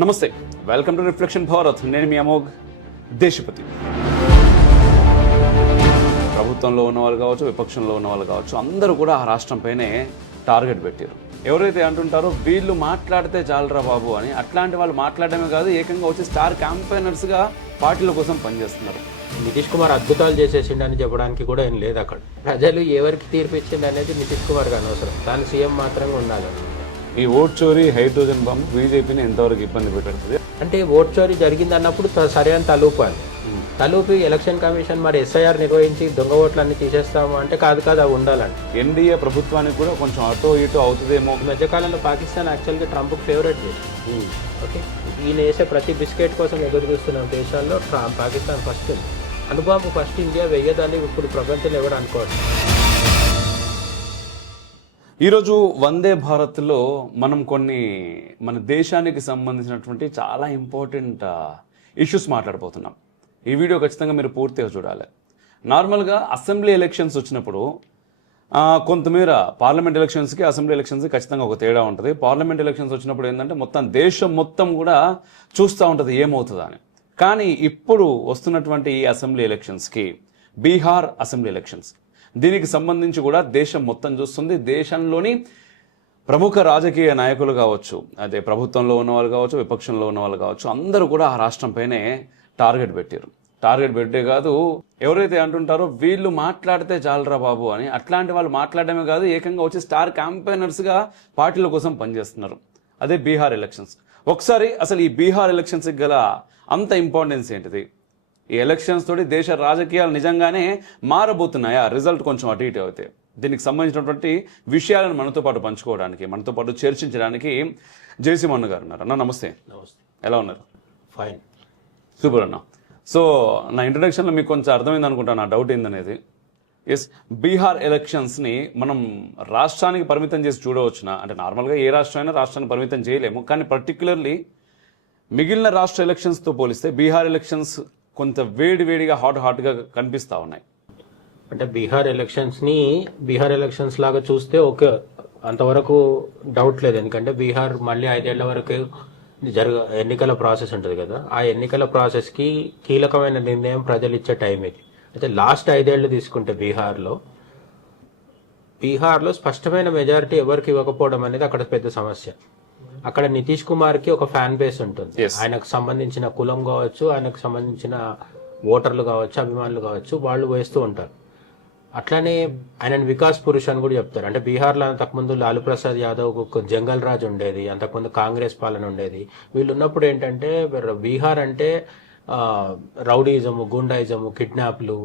నమస్తే, welcome to reflection Bharat. నేను మీ అమోఘ్ దేశపతి. ప్రభుత్వంలో ఉన్న వాళ్ళు కావచ్చు, విపక్షంలో ఉన్న వాళ్ళు కావచ్చు, అందరూ కూడా ఆ రాష్ట్రంపైనే టార్గెట్ పెట్టారు. ఎవరైతే అంటుంటారో వీళ్ళు మాట్లాడితే చాలరా బాబు అని, అట్లాంటి వాళ్ళు మాట్లాడడమే కాదు, ఏకంగా వచ్చి స్టార్ క్యాంపెయినర్స్గా పార్టీల కోసం పనిచేస్తున్నారు. నితీష్ కుమార్ అద్భుతాలు చేసేసిండని చెప్పడానికి కూడా ఏం లేదు. అక్కడ ప్రజలు ఎవరికి తీర్పు ఇచ్చిండు అనేది నితీష్ కుమార్కి అనవసరం, తాను సీఎం మాత్రమే ఉండాలి. ఈ ఓట్ చోరీ, హైడ్రోజన్ బాంబ్ బీజేపీని ఎంతవరకు ఇబ్బంది పెట్టారు? అంటే ఓట్ చోరీ జరిగింది అన్నప్పుడు సరైన తలూపాలి. తలూపి ఎలక్షన్ కమిషన్ మరి ఎస్ఐఆర్ నిర్వహించి దొంగ ఓట్లన్నీ తీసేస్తాము అంటే కాదు అవి ఉండాలండి. ఎన్డీఏ ప్రభుత్వానికి కూడా కొంచెం అటో ఇటో అవుతుందేమో. ఈ మధ్యకాలంలో పాకిస్తాన్ యాక్చువల్గా ట్రంప్కి ఫేవరెట్ చేసి ఓకే, ఈయన వేసే ప్రతి బిస్కెట్ కోసం ఎదురు చూస్తున్న దేశాల్లో పాకిస్తాన్ ఫస్ట్. అనుబాబు ఫస్ట్ ఇండియా వెయ్యదాన్ని ఇప్పుడు ప్రపంచంలో ఎవరు అనుకోవాలి. ఈరోజు వందే భారత్లో మనం కొన్ని మన దేశానికి సంబంధించినటువంటి చాలా ఇంపార్టెంట్ ఇష్యూస్ మాట్లాడబోతున్నాం. ఈ వీడియో ఖచ్చితంగా మీరు పూర్తిగా చూడాలి. నార్మల్గా అసెంబ్లీ ఎలక్షన్స్ వచ్చినప్పుడు కొంతమేర పార్లమెంట్ ఎలక్షన్స్కి అసెంబ్లీ ఎలక్షన్స్కి ఖచ్చితంగా ఒక తేడా ఉంటుంది. పార్లమెంట్ ఎలక్షన్స్ వచ్చినప్పుడు ఏంటంటే మొత్తం దేశం మొత్తం కూడా చూస్తూ ఉంటుంది ఏమవుతుందా అని. కానీ ఇప్పుడు వస్తున్నటువంటి ఈ అసెంబ్లీ ఎలక్షన్స్కి, బీహార్ అసెంబ్లీ ఎలక్షన్స్, దీనికి సంబంధించి కూడా దేశం మొత్తం చూస్తుంది. దేశంలోని ప్రముఖ రాజకీయ నాయకులు కావచ్చు, అదే ప్రభుత్వంలో ఉన్న వాళ్ళు కావచ్చు, విపక్షంలో ఉన్న వాళ్ళు కావచ్చు, అందరూ కూడా ఆ రాష్ట్రంపైనే టార్గెట్ పెట్టారు. టార్గెట్ పెట్టే కాదు, ఎవరైతే అంటుంటారో వీళ్ళు మాట్లాడితే చాలరా బాబు అని, అట్లాంటి వాళ్ళు మాట్లాడడమే కాదు, ఏకంగా వచ్చి స్టార్ క్యాంపెయినర్స్గా పార్టీల కోసం పనిచేస్తున్నారు. అదే బీహార్ ఎలక్షన్స్. ఒకసారి అసలు ఈ బీహార్ ఎలక్షన్స్కి గల అంత ఇంపార్టెన్స్ ఏంటిది? ఈ ఎలక్షన్స్ తోటి దేశ రాజకీయాలు నిజంగానే మారబోతున్నాయా? రిజల్ట్ కొంచెం అటు ఇటు అవుతాయి. దీనికి సంబంధించినటువంటి విషయాలను మనతో పాటు పంచుకోవడానికి, మనతో పాటు చర్చించడానికి జయసింహన్ గారు ఉన్నారు. అన్న నమస్తే. నమస్తే. ఎలా ఉన్నారు? ఫైన్, సూపర్ అన్న. సో నా ఇంట్రడక్షన్లో మీకు కొంచెం అర్థమైంది అనుకుంటా నా డౌట్ ఏందనేది. ఎస్, బీహార్ ఎలక్షన్స్ని మనం రాష్ట్రానికి పరిమితం చేసి చూడవచ్చునా? అంటే నార్మల్గా ఏ రాష్ట్రం అయినా రాష్ట్రానికి పరిమితం చేయలేము, కానీ పర్టికులర్లీ మిగిలిన రాష్ట్ర ఎలక్షన్స్తో పోలిస్తే బీహార్ ఎలక్షన్స్ కొంత వేడిగా హాట్గా కనిపిస్తూ ఉన్నాయి. అంటే బీహార్ ఎలక్షన్స్ లాగా చూస్తే ఓకే, అంతవరకు డౌట్ లేదు. ఎందుకంటే బీహార్ మళ్ళీ 5 ఏళ్ల వరకు ఎన్నికల ప్రాసెస్ ఉంటుంది కదా, ఆ ఎన్నికల ప్రాసెస్కి కీలకమైన నిర్ణయం ప్రజలు ఇచ్చే టైం ఇది. అయితే లాస్ట్ 5 ఏళ్ళు తీసుకుంటే బీహార్లో స్పష్టమైన మెజారిటీ ఎవరికి ఇవ్వకపోవడం అనేది అక్కడ పెద్ద సమస్య. అక్కడ నితీష్ కుమార్కి ఒక ఫ్యాన్ బేస్ ఉంటుంది. ఆయనకు సంబంధించిన కులం కావచ్చు, ఆయనకు సంబంధించిన ఓటర్లు కావచ్చు, అభిమానులు కావచ్చు, వాళ్ళు వేస్తూ ఉంటారు. అట్లానే ఆయనను వికాస్ పురుష్ అని కూడా చెప్తారు. అంటే బీహార్లో అంతకుముందు లాలూ ప్రసాద్ యాదవ్ జంగల్ రాజ్ ఉండేది, అంతకుముందు కాంగ్రెస్ పాలన ఉండేది. వీళ్ళు ఉన్నప్పుడు ఏంటంటే బీహార్ అంటే రౌడీజము, గుండాయిజము, కిడ్నాప్లు,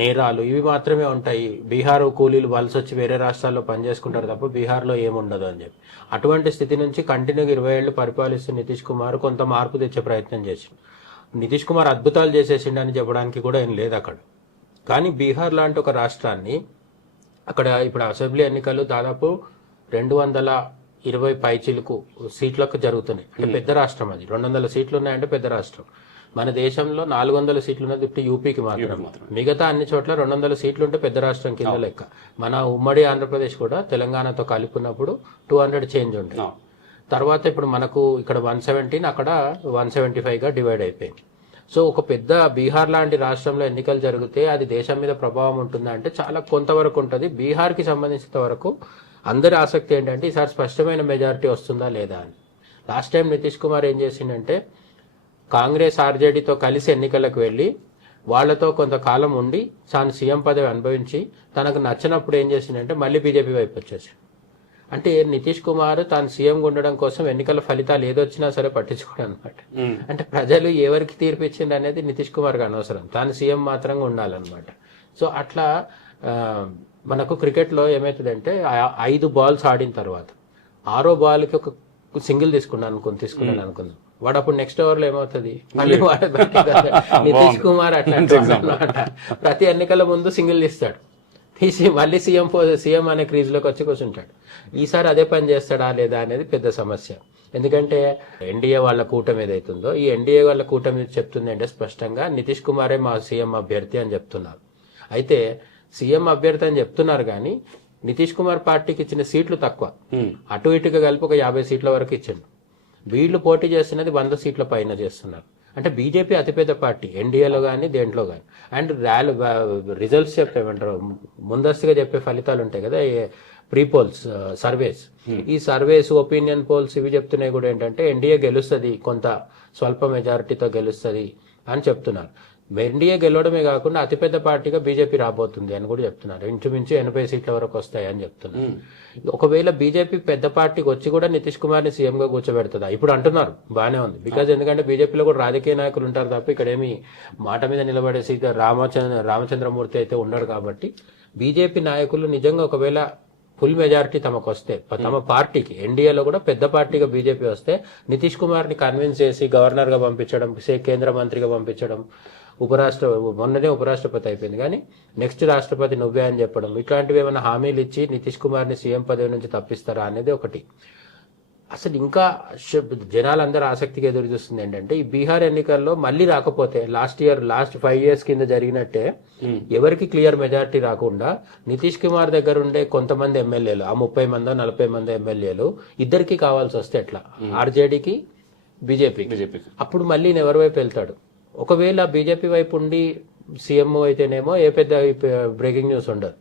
నేరాలు ఇవి మాత్రమే ఉంటాయి. బీహార్ కూలీలు వలస వచ్చి వేరే రాష్ట్రాల్లో పనిచేసుకుంటారు తప్ప బీహార్లో ఏముండదు అని చెప్పి, అటువంటి స్థితి నుంచి కంటిన్యూగా 20 ఏళ్ళు పరిపాలిస్తూ నితీష్ కుమార్ కొంత మార్పు తెచ్చే ప్రయత్నం చేసిండు. నితీష్ కుమార్ అద్భుతాలు చేసేసిండని చెప్పడానికి కూడా ఏం లేదు అక్కడ. కానీ బీహార్ లాంటి ఒక రాష్ట్రాన్ని, అక్కడ ఇప్పుడు అసెంబ్లీ ఎన్నికలు దాదాపు 220 పైచిలకు సీట్లకు జరుగుతున్నాయి. అంటే పెద్ద రాష్ట్రం అది. 200 సీట్లు ఉన్నాయంటే పెద్ద రాష్ట్రం. మన దేశంలో 400 సీట్లు ఉన్నది ఇప్పుడు యూపీకి మాత్రం. మిగతా అన్ని చోట్ల 200 సీట్లు ఉంటే పెద్ద రాష్ట్రం కింద లెక్క. మన ఉమ్మడి ఆంధ్రప్రదేశ్ కూడా తెలంగాణతో కలుపుకున్నప్పుడు 200 చేంజ్ ఉంటుంది. తర్వాత ఇప్పుడు మనకు ఇక్కడ 117, అక్కడ 175గా డివైడ్ అయిపోయింది. సో ఒక పెద్ద బీహార్ లాంటి రాష్ట్రంలో ఎన్నికలు జరిగితే అది దేశం మీద ప్రభావం ఉంటుందా అంటే చాలా కొంతవరకు ఉంటుంది. బీహార్కి సంబంధించినంత వరకు అందరి ఆసక్తి ఏంటంటే ఈసారి స్పష్టమైన మెజారిటీ వస్తుందా లేదా అని. లాస్ట్ టైం నితీష్ కుమార్ ఏం చేసిండంటే కాంగ్రెస్ ఆర్జేడీతో కలిసి ఎన్నికలకు వెళ్ళి వాళ్లతో కొంతకాలం ఉండి తాను సీఎం పదవి అనుభవించి తనకు నచ్చినప్పుడు ఏం చేసిందంటే మళ్ళీ బీజేపీ వైపు వచ్చేసాడు. అంటే నితీష్ కుమార్ తాను సీఎం ఉండడం కోసం ఎన్నికల ఫలితాలు ఏదొచ్చినా సరే పట్టించుకోవడం అనమాట. అంటే ప్రజలు ఎవరికి తీర్పు ఇచ్చింది అనేది నితీష్ కుమార్కి అనవసరం, తాను సీఎం మాత్రంగా ఉండాలన్నమాట. సో అట్లా మనకు క్రికెట్లో ఏమవుతుందంటే 5 బాల్స్ ఆడిన తర్వాత 6వ బాల్కి ఒక సింగిల్ తీసుకున్నాను అనుకుందాం. వాడు అప్పుడు నెక్స్ట్ ఓవర్లో ఏమవుతుంది, మళ్ళీ వాడు నితీష్ కుమార్ అట్లా అన్నమాట. ప్రతి ఎన్నికల ముందు సింగిల్ తీసి మళ్ళీ సీఎం అనే క్రీజ్లోకి వచ్చి కూర్చుంటాడు. ఈసారి అదే పని చేస్తాడా లేదా అనేది పెద్ద సమస్య. ఎందుకంటే ఎన్డీఏ వాళ్ళ కూటమి ఏదైతుందో, ఈ ఎన్డీఏ వాళ్ళ కూటమి చెప్తుంది అంటే స్పష్టంగా నితీష్ కుమారే మా సీఎం అభ్యర్థి అని చెప్తున్నారు. అయితే సీఎం అభ్యర్థి అని చెప్తున్నారు కానీ నితీష్ కుమార్ పార్టీకి ఇచ్చిన సీట్లు తక్కువ. అటు ఇటుగా కలిపి ఒక 50 సీట్ల వరకు ఇచ్చిండు. వీళ్ళు పోటీ చేస్తున్నది 100 సీట్ల పైన చేస్తున్నారు. అంటే బీజేపీ అతిపెద్ద పార్టీ ఎన్డీఏలో కానీ దేంట్లో కానీ. అండ్ రిజల్ట్స్ చెప్పేమంటారు, ముందస్తుగా చెప్పే ఫలితాలు ఉంటాయి కదా, ప్రీ పోల్స్, సర్వేస్. ఈ సర్వేస్, ఒపీనియన్ పోల్స్ ఇవి చెప్తున్నాయి కూడా ఏంటంటే ఎన్డీఏ గెలుస్తుంది, కొంత స్వల్ప మెజారిటీతో గెలుస్తుంది అని చెప్తున్నారు. ఎన్డీఏ గెలవడమే కాకుండా అతిపెద్ద పార్టీగా బీజేపీ రాబోతుంది అని కూడా చెప్తున్నారు. ఇంచుమించు 80 సీట్ల వరకు వస్తాయి అని చెప్తున్నారు. ఒకవేళ బీజేపీ పెద్ద పార్టీకి వచ్చి కూడా నితీష్ కుమార్ ని సీఎం గా కూర్చోబెడుతుందా ఇప్పుడు అంటున్నారు. బానే ఉంది, బికాజ్ ఎందుకంటే బీజేపీలో కూడా రాజకీయ నాయకులు ఉంటారు తప్ప ఇక్కడ ఏమి మాట మీద నిలబడేసి రామచంద్రమూర్తి అయితే ఉండడు. కాబట్టి బీజేపీ నాయకులు నిజంగా ఒకవేళ ఫుల్ మెజారిటీ తమకు వస్తే, తమ పార్టీకి ఎన్డీఏలో కూడా పెద్ద పార్టీగా బీజేపీ వస్తే నితీష్ కుమార్ ని కన్విన్స్ చేసి గవర్నర్ గా పంపించడం, కేంద్ర మంత్రిగా పంపించడం, మొన్ననే ఉపరాష్ట్రపతి అయిపోయింది కానీ నెక్స్ట్ రాష్ట్రపతి నువ్వే అని చెప్పడం, ఇట్లాంటివి ఏమైనా హామీలు ఇచ్చి నితీష్ కుమార్ ని సీఎం పదవి నుంచి తప్పిస్తారా అనేది ఒకటి. అసలు ఇంకా జనాలందరూ ఆసక్తిగా ఎదురు చూస్తుంది ఏంటంటే ఈ బీహార్ ఎన్నికల్లో మళ్ళీ రాకపోతే లాస్ట్ 5 years కింద జరిగినట్టే ఎవరికి క్లియర్ మెజారిటీ రాకుండా నితీష్ కుమార్ దగ్గర ఉండే కొంతమంది ఎమ్మెల్యేలు, ఆ 30 మందో 40 మందో ఎమ్మెల్యేలు ఇద్దరికి కావాల్సి వస్తే ఎట్లా, ఆర్జేడీకి బీజేపీకి, అప్పుడు మళ్ళీ ఎవరి వైపు వెళ్తాడు? ఒకవేళ బీజేపీ వైపు ఉండి సీఎం అయితేనేమో ఏ పెద్ద బ్రేకింగ్ న్యూస్ ఉండదు.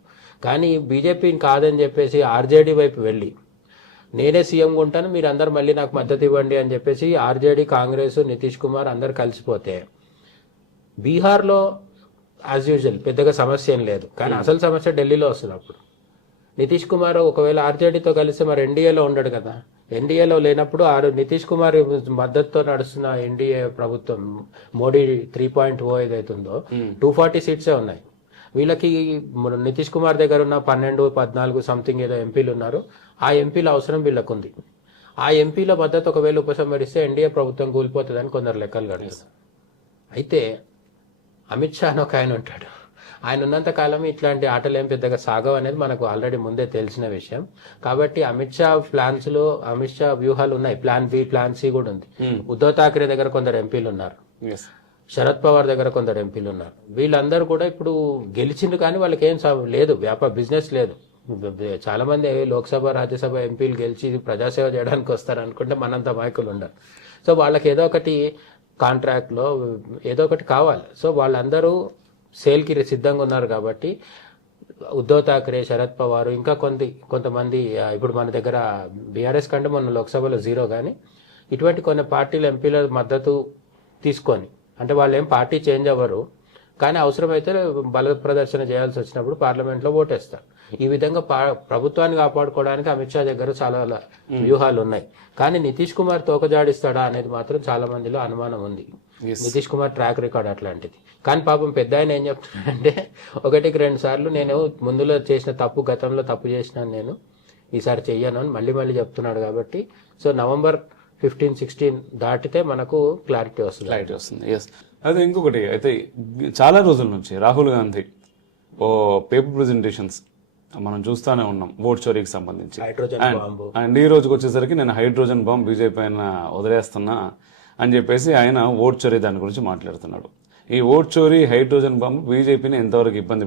కానీ బీజేపీ కాదని చెప్పేసి ఆర్జేడీ వైపు వెళ్ళి నేనే సీఎం ఉంటాను, మీరు అందరు మళ్ళీ నాకు మద్దతు ఇవ్వండి అని చెప్పేసి ఆర్జేడీ, కాంగ్రెస్, నితీష్ కుమార్ అందరు కలిసిపోతే బీహార్లో యాజ్ యూజువల్ పెద్దగా సమస్య ఏం లేదు. కానీ అసలు సమస్య ఢిల్లీలో వస్తుంది. అప్పుడు నితీష్ కుమార్ ఒకవేళ ఆర్జేడీతో కలిస్తే మరి ఎన్డీఏలో ఉండడు కదా. ఎన్డీఏలో లేనప్పుడు నితీష్ కుమార్ మద్దతుతో నడుస్తున్న ఎన్డీఏ ప్రభుత్వం, మోడీ 3.0 ఏదైతుందో 240 సీట్సే ఉన్నాయి. వీళ్ళకి నితీష్ కుమార్ దగ్గర ఉన్న 12, 14 సంథింగ్ ఏదో ఎంపీలు ఉన్నారు. ఆ ఎంపీల అవసరం వీళ్ళకు ఉంది. ఆ ఎంపీల మద్దతు ఒకవేళ ఉపసంహరిస్తే ఎన్డీఏ ప్రభుత్వం కూలిపోతుందని కొందరు లెక్కలు కడుతున్నారు. అయితే అమిత్ షా అని ఒక ఆయన ఉంటాడు. ఆయన ఉన్నంత కాలం ఇట్లాంటి ఆటలు ఏం పెద్దగా సాగవు అనేది మనకు ఆల్రెడీ ముందే తెలిసిన విషయం. కాబట్టి అమిత్ షా అమిత్ షా వ్యూహాలు ఉన్నాయి. ప్లాన్ బి, ప్లాన్ సి కూడా ఉంది. ఉద్ధవ్ ఠాక్రే దగ్గర కొందరు ఎంపీలు ఉన్నారు, శరద్ పవార్ దగ్గర కొందరు ఎంపీలు ఉన్నారు. వీళ్ళందరూ కూడా ఇప్పుడు గెలిచిండ్రు కానీ వాళ్ళకి ఏం లేదు, బిజినెస్ లేదు. చాలా మంది లోక్సభ, రాజ్యసభ ఎంపీలు గెలిచి ప్రజాసేవ చేయడానికి వస్తారు అనుకుంటే మనంత నాయకులు ఉండరు. సో వాళ్ళకి ఏదో ఒకటి కాంట్రాక్ట్ లో ఏదో ఒకటి కావాలి. సో వాళ్ళందరూ సేల్కి సిద్ధంగా ఉన్నారు. కాబట్టి ఉద్ధవ్ ఠాక్రే, శరద్ పవార్, ఇంకా కొంతమంది ఇప్పుడు మన దగ్గర బీఆర్ఎస్ కంటే మొన్న లోక్సభలో 0 కానీ ఇటువంటి కొన్ని పార్టీల ఎంపీల మద్దతు తీసుకొని, అంటే వాళ్ళు ఏం పార్టీ చేంజ్ అవ్వరు కానీ అవసరమైతే బల ప్రదర్శన చేయాల్సి వచ్చినప్పుడు పార్లమెంట్లో ఓటేస్తారు. ఈ విధంగా ప్రభుత్వాన్ని కాపాడుకోవడానికి అమిత్ షా దగ్గర చాలా వ్యూహాలు ఉన్నాయి. కానీ నితీష్ కుమార్ తోకజాడిస్తాడా అనేది మాత్రం చాలా మందిలో అనుమానం ఉంది. నితీష్ కుమార్ ట్రాక్ రికార్డ్ అట్లాంటిది. కానీ పాపం పెద్ద ఆయన ఏం చెప్తున్నాడంటే 1-2 సార్లు నేను ముందులో చేసిన తప్పు, గతంలో తప్పు చేసినాను, నేను ఈసారి చెయ్యను అని మళ్ళీ చెప్తున్నాడు. కాబట్టి సో November 15, 16 దాటితే మనకు క్లారిటీ వస్తుంది. ఎస్. అదే ఇంకొకటి అయితే చాలా రోజుల నుంచి రాహుల్ గాంధీ పేపర్ ప్రెజెంటేషన్స్ మనం చూస్తూనే ఉన్నాం ఓట్ చోరీకి సంబంధించి. అండ్ ఈ రోజుకి వచ్చేసరికి నేను హైడ్రోజన్ బాంబ్ బీజేపీ పైన వదిలేస్తున్నా అని చెప్పేసి ఆయన ఓట్ చోరీ దాని గురించి మాట్లాడుతున్నాడు. ఈ ఓట్ చోరీ, హైడ్రోజన్ బాంబు బీజేపీని ఎంతవరకు ఇబ్బంది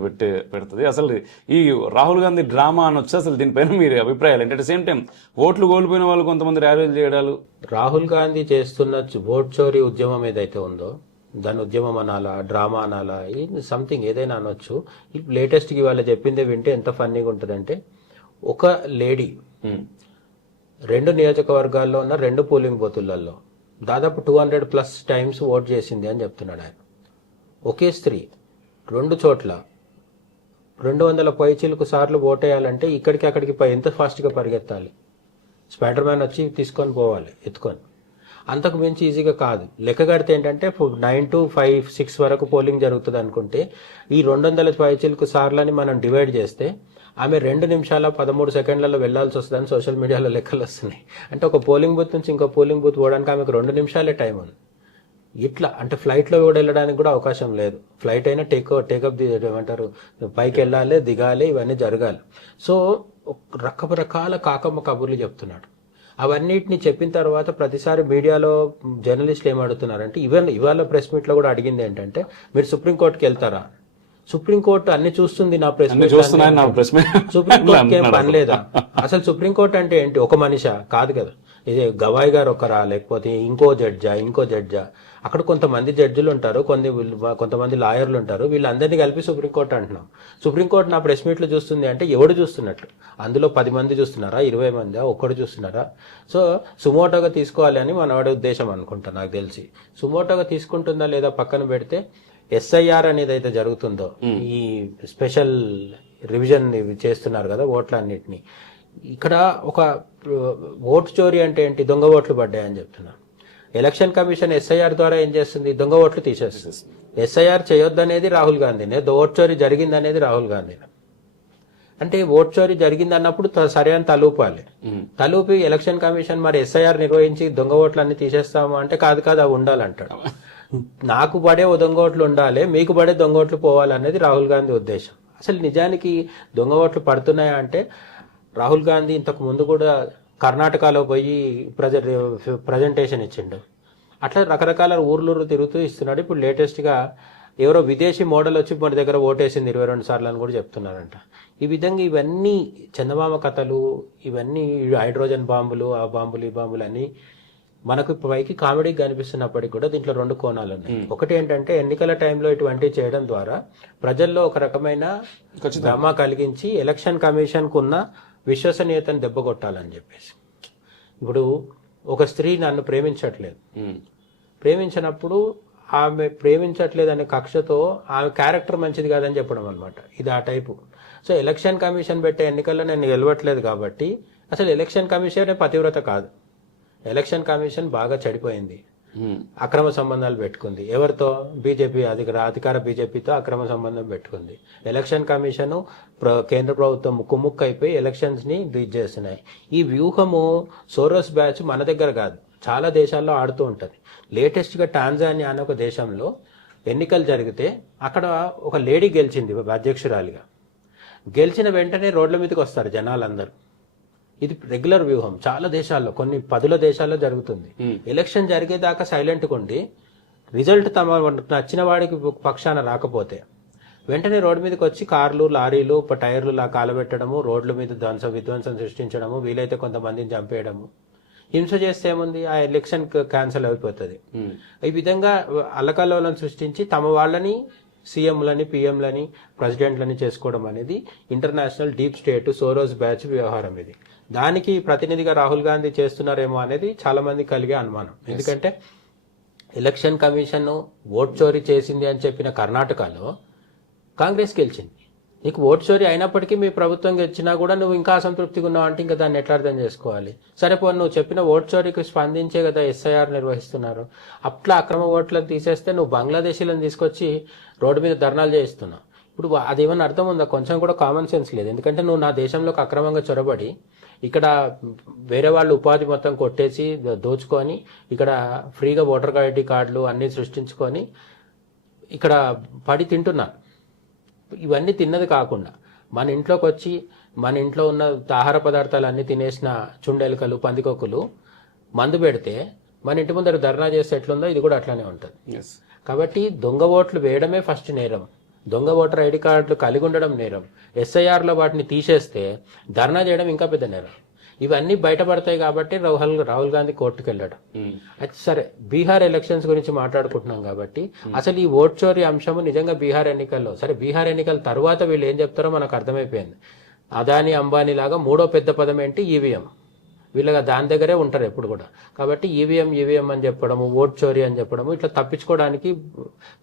పెడుతుంది? అసలు ఈ రాహుల్ గాంధీ డ్రామా అనొచ్చు. అసలు దీనిపైన మీరు అభిప్రాయాలు ఏంటి? అట్ సేమ్ టైం ఓట్లు కోల్పోయిన వాళ్ళు కొంతమంది ర్యాలీలు చేయడాలు. రాహుల్ గాంధీ చేస్తున్న ఓట్ చోరీ ఉద్యమం ఏదైతే ఉందో దాని ఉద్యమం అనాలా, డ్రామా అనాలా, సంథింగ్ ఏదైనా అనొచ్చు. లేటెస్ట్ కి వాళ్ళు చెప్పిందే వింటే ఎంత ఫన్నీగా ఉంటుందంటే, ఒక లేడీ 2 నియోజకవర్గాల్లో ఉన్న 2 పోలింగ్ బూతులలో దాదాపు 200+ టైమ్స్ ఓట్ చేసింది అని చెప్తున్నాడు ఆయన. ఒకే స్త్రీ 2 చోట్ల 200 పైచీలకు సార్లు ఓటేయాలంటే ఇక్కడికి అక్కడికి ఎంత ఫాస్ట్గా పరిగెత్తాలి. స్పైడర్ మ్యాన్ వచ్చి తీసుకొని పోవాలి ఎత్తుకొని. అంతకు మించి ఈజీగా కాదు. లెక్క కడితే ఏంటంటే 9 to 5, 6 వరకు పోలింగ్ జరుగుతుంది అనుకుంటే ఈ 200 పైచీలకు సార్లని మనం డివైడ్ చేస్తే ఆమె 2 నిమిషాల 13 సెకండ్లలో వెళ్లాల్సి వస్తుందని సోషల్ మీడియాలో లెక్కలు వస్తున్నాయి. అంటే ఒక పోలింగ్ బూత్ నుంచి ఇంకో పోలింగ్ బూత్ పోవడానికి ఆమెకు 2 నిమిషాలే టైం ఉంది. ఇట్లా అంటే ఫ్లైట్లో కూడా వెళ్ళడానికి కూడా అవకాశం లేదు. ఫ్లైట్ అయినా టేకప్ ఏమంటారు, పైకి వెళ్ళాలి, దిగాలి, ఇవన్నీ జరగాలి. సో రకరకాల కాకమ్మ కబుర్లు చెప్తున్నాడు. అవన్నిటిని చెప్పిన తర్వాత ప్రతిసారి మీడియాలో జర్నలిస్టులు ఏం అడుగుతున్నారంటే, ఇవాళ ప్రెస్ మీట్లో కూడా అడిగింది ఏంటంటే, మీరు సుప్రీంకోర్టుకి వెళ్తారా? సుప్రీంకోర్టు అన్ని చూస్తుంది, నా ప్రెస్ మీట్ సుప్రీంకోర్టుకి ఏం పని లేదా? అసలు సుప్రీంకోర్టు అంటే ఏంటి? ఒక మనిషా? కాదు కదా. ఇది గవాయి గారు ఒకరా, లేకపోతే ఇంకో జడ్జా, అక్కడ కొంతమంది జడ్జిలు ఉంటారు, కొంతమంది లాయర్లు ఉంటారు, వీళ్ళందరినీ కలిపి సుప్రీంకోర్టు అంటున్నాం. సుప్రీంకోర్టు నా ప్రెస్ మీట్లు చూస్తుంది అంటే ఎవడు చూస్తున్నట్టు? అందులో 10 మంది చూస్తున్నారా, 20 మంది, ఒక్కడు చూస్తున్నారా? సో సుమోటోగా తీసుకోవాలి అని మనవాడి ఉద్దేశం అనుకుంటా, నాకు తెలిసి. సుమోటోగా తీసుకుంటుందా లేదా పక్కన పెడితే, ఎస్ఐఆర్ అనేది అయితే జరుగుతుందో, ఈ స్పెషల్ రివిజన్ చేస్తున్నారు కదా ఓట్లన్నిటిని, ఇక్కడ ఒక ఓటు చోరీ అంటే ఏంటి? దొంగ ఓట్లు పడ్డాయని చెప్తున్నారు. ఎలక్షన్ కమిషన్ ఎస్ఐఆర్ ద్వారా ఏం చేస్తుంది? దొంగ ఓట్లు తీసేస్తుంది. ఎస్ఐఆర్ చేయొద్దనేది రాహుల్ గాంధీనే, ఓట్ చోరీ జరిగిందనేది రాహుల్ గాంధీనే. అంటే ఓట్ చోరీ జరిగింది అన్నప్పుడు సరే అని తలూపాలి. తలూపి ఎలక్షన్ కమిషన్ మరి ఎస్ఐఆర్ నిర్వహించి దొంగ ఓట్లు అన్ని తీసేస్తాము అంటే కాదు అవి ఉండాలంటాడు. నాకు పడే ఓ దొంగ ఓట్లు ఉండాలి, మీకు పడే దొంగ ఓట్లు పోవాలనేది రాహుల్ గాంధీ ఉద్దేశం. అసలు నిజానికి దొంగ ఓట్లు పడుతున్నాయా అంటే, రాహుల్ గాంధీ ఇంతకు ముందు కూడా కర్ణాటకలో పోయి ప్రజెంటేషన్ ఇచ్చిండు. అట్లా రకరకాల ఊర్లూరు తిరుగుతూ ఇస్తున్నాడు. ఇప్పుడు లేటెస్ట్గా ఎవరో విదేశీ మోడల్ వచ్చి మన దగ్గర ఓటేసింది 22 సార్లు అని కూడా చెప్తున్నారంట. ఈ విధంగా ఇవన్నీ చందమామ కథలు, ఇవన్నీ హైడ్రోజన్ బాంబులు, ఆ బాంబులు ఈ బాంబులు అని మనకు పైకి కామెడీగా కనిపిస్తున్నప్పటికీ కూడా దీంట్లో 2 కోణాలు ఉన్నాయి. ఒకటి ఏంటంటే, ఎన్నికల టైంలో ఇటువంటివి చేయడం ద్వారా ప్రజల్లో ఒక రకమైన భ్రమ కలిగించి ఎలక్షన్ కమిషన్ కున్న విశ్వసనీయతను దెబ్బకొట్టాలని చెప్పేసి. ఇప్పుడు ఒక స్త్రీ నన్ను ప్రేమించినప్పుడు ఆమె ప్రేమించట్లేదు అనే కక్షతో ఆమె క్యారెక్టర్ మంచిది కాదని చెప్పడం అనమాట. ఇది ఆ టైపు. సో ఎలక్షన్ కమిషన్ పెట్టే ఎన్నికల్లో నేను గెలవట్లేదు కాబట్టి అసలు ఎలక్షన్ కమిషనే పతివ్రత కాదు. ఎలక్షన్ కమిషన్ బాగా చెడిపోయింది, అక్రమ సంబంధాలు పెట్టుకుంది. ఎవరితో? బీజేపీ అధికార బీజేపీతో అక్రమ సంబంధం పెట్టుకుంది. ఎలక్షన్ కమిషన్ కేంద్ర ప్రభుత్వం ముక్కు అయిపోయి ఎలక్షన్స్ ని లీడ్ చేస్తున్నాయి. ఈ వ్యూహము సోరోస్ బ్యాచ్ మన దగ్గర కాదు, చాలా దేశాల్లో ఆడుతూ ఉంటది. లేటెస్ట్ గా టాంజానియా అనే ఒక దేశంలో ఎన్నికలు జరిగితే అక్కడ ఒక లేడీ గెలిచింది అధ్యక్షురాలిగా. గెలిచిన వెంటనే రోడ్ల మీదకి వస్తారు జనాలందరూ. ఇది రెగ్యులర్ వ్యూహం చాలా దేశాల్లో, కొన్ని 10 దేశాల్లో జరుగుతుంది. ఎలక్షన్ జరిగేదాకా సైలెంట్గా ఉండి రిజల్ట్ తమ నచ్చిన వాడికి పక్షాన రాకపోతే వెంటనే రోడ్డు మీదకి వచ్చి కార్లు, లారీలు, టైర్లు కాలబెట్టడము, రోడ్ల మీద విధ్వంసం సృష్టించడము, వీలైతే కొంతమందిని చంపేయడము. హింస చేస్తే ఏముంది? ఆ ఎలక్షన్ క్యాన్సిల్ అయిపోతుంది. ఈ విధంగా అల్లకల్లోలను సృష్టించి తమ వాళ్ళని సీఎంలని, పిఎంలని, ప్రెసిడెంట్లని చేసుకోవడం అనేది international deep state Soros batch వ్యవహారం. ఇది దానికి ప్రతినిధిగా రాహుల్ గాంధీ చేస్తున్నారేమో అనేది చాలా మంది కలిగే అనుమానం. ఎందుకంటే ఎలక్షన్ కమిషన్ ఓట్ చోరీ చేసింది అని చెప్పిన కర్ణాటకలో కాంగ్రెస్ గెలిచింది. నీకు ఓట్ చోరీ అయినప్పటికీ మీ ప్రభుత్వం గెలిచినా కూడా నువ్వు ఇంకా అసంతృప్తిగా ఉన్నావు అంటే ఇంకా దాన్ని ఎట్లా అర్థం చేసుకోవాలి? సరే నువ్వు చెప్పిన ఓట్ చోరీకి స్పందించే కదా ఎస్ఐఆర్ నిర్వహిస్తున్నారు. అట్లా అక్రమ ఓట్లను తీసేస్తే నువ్వు బంగ్లాదేశీలను తీసుకొచ్చి రోడ్డు మీద ధర్నాలు చేయిస్తున్నావు. ఇప్పుడు అదేమన్నా అర్థం ఉందా? కొంచెం కూడా కామన్ సెన్స్ లేదు. ఎందుకంటే నువ్వు నా దేశంలోకి అక్రమంగా చొరబడి ఇక్కడ వేరే వాళ్ళు ఉపాధి మొత్తం కొట్టేసి దోచుకొని ఇక్కడ ఫ్రీగా ఓటర్ ఐడి కార్డులు అన్నీ సృష్టించుకొని ఇక్కడ పడి తింటున్నారు. ఇవన్నీ తిన్నది కాకుండా మన ఇంట్లోకి వచ్చి మన ఇంట్లో ఉన్న ఆహార పదార్థాలు అన్ని తినేసిన చుండెలుకలు, పందికొక్కులు మందు పెడితే మన ఇంటి ముందర ధర్నా చేస్తే ఎట్లుందో ఇది కూడా అట్లానే ఉంటుంది. కాబట్టి దొంగ ఓట్లు వేయడమే ఫస్ట్ నేరం, దొంగ ఓటర్ ఐడి కార్డులు కలిగి ఉండడం నేరం, ఎస్ఐఆర్లో వాటిని తీసేస్తే ధర్నా చేయడం ఇంకా పెద్ద నేరం. ఇవన్నీ బయటపడతాయి కాబట్టి రాహుల్ గాంధీ కోర్టుకు వెళ్ళాడు. అయితే సరే, బీహార్ ఎలక్షన్స్ గురించి మాట్లాడుకుంటున్నాం కాబట్టి అసలు ఈ ఓట్ చోరీ అంశము నిజంగా బీహార్ ఎన్నికల్లో, సరే బీహార్ ఎన్నికల తర్వాత వీళ్ళు ఏం చెప్తారో మనకు అర్థమైపోయింది. అదానీ అంబానీ లాగా 3వ పెద్ద పదం ఏంటి? ఈవీఎం. వీళ్ళగా దాని దగ్గరే ఉంటారు ఎప్పుడు కూడా. కాబట్టి ఈవీఎం అని చెప్పడము, ఓట్ చోరీ అని చెప్పడము, ఇట్లా తప్పించుకోవడానికి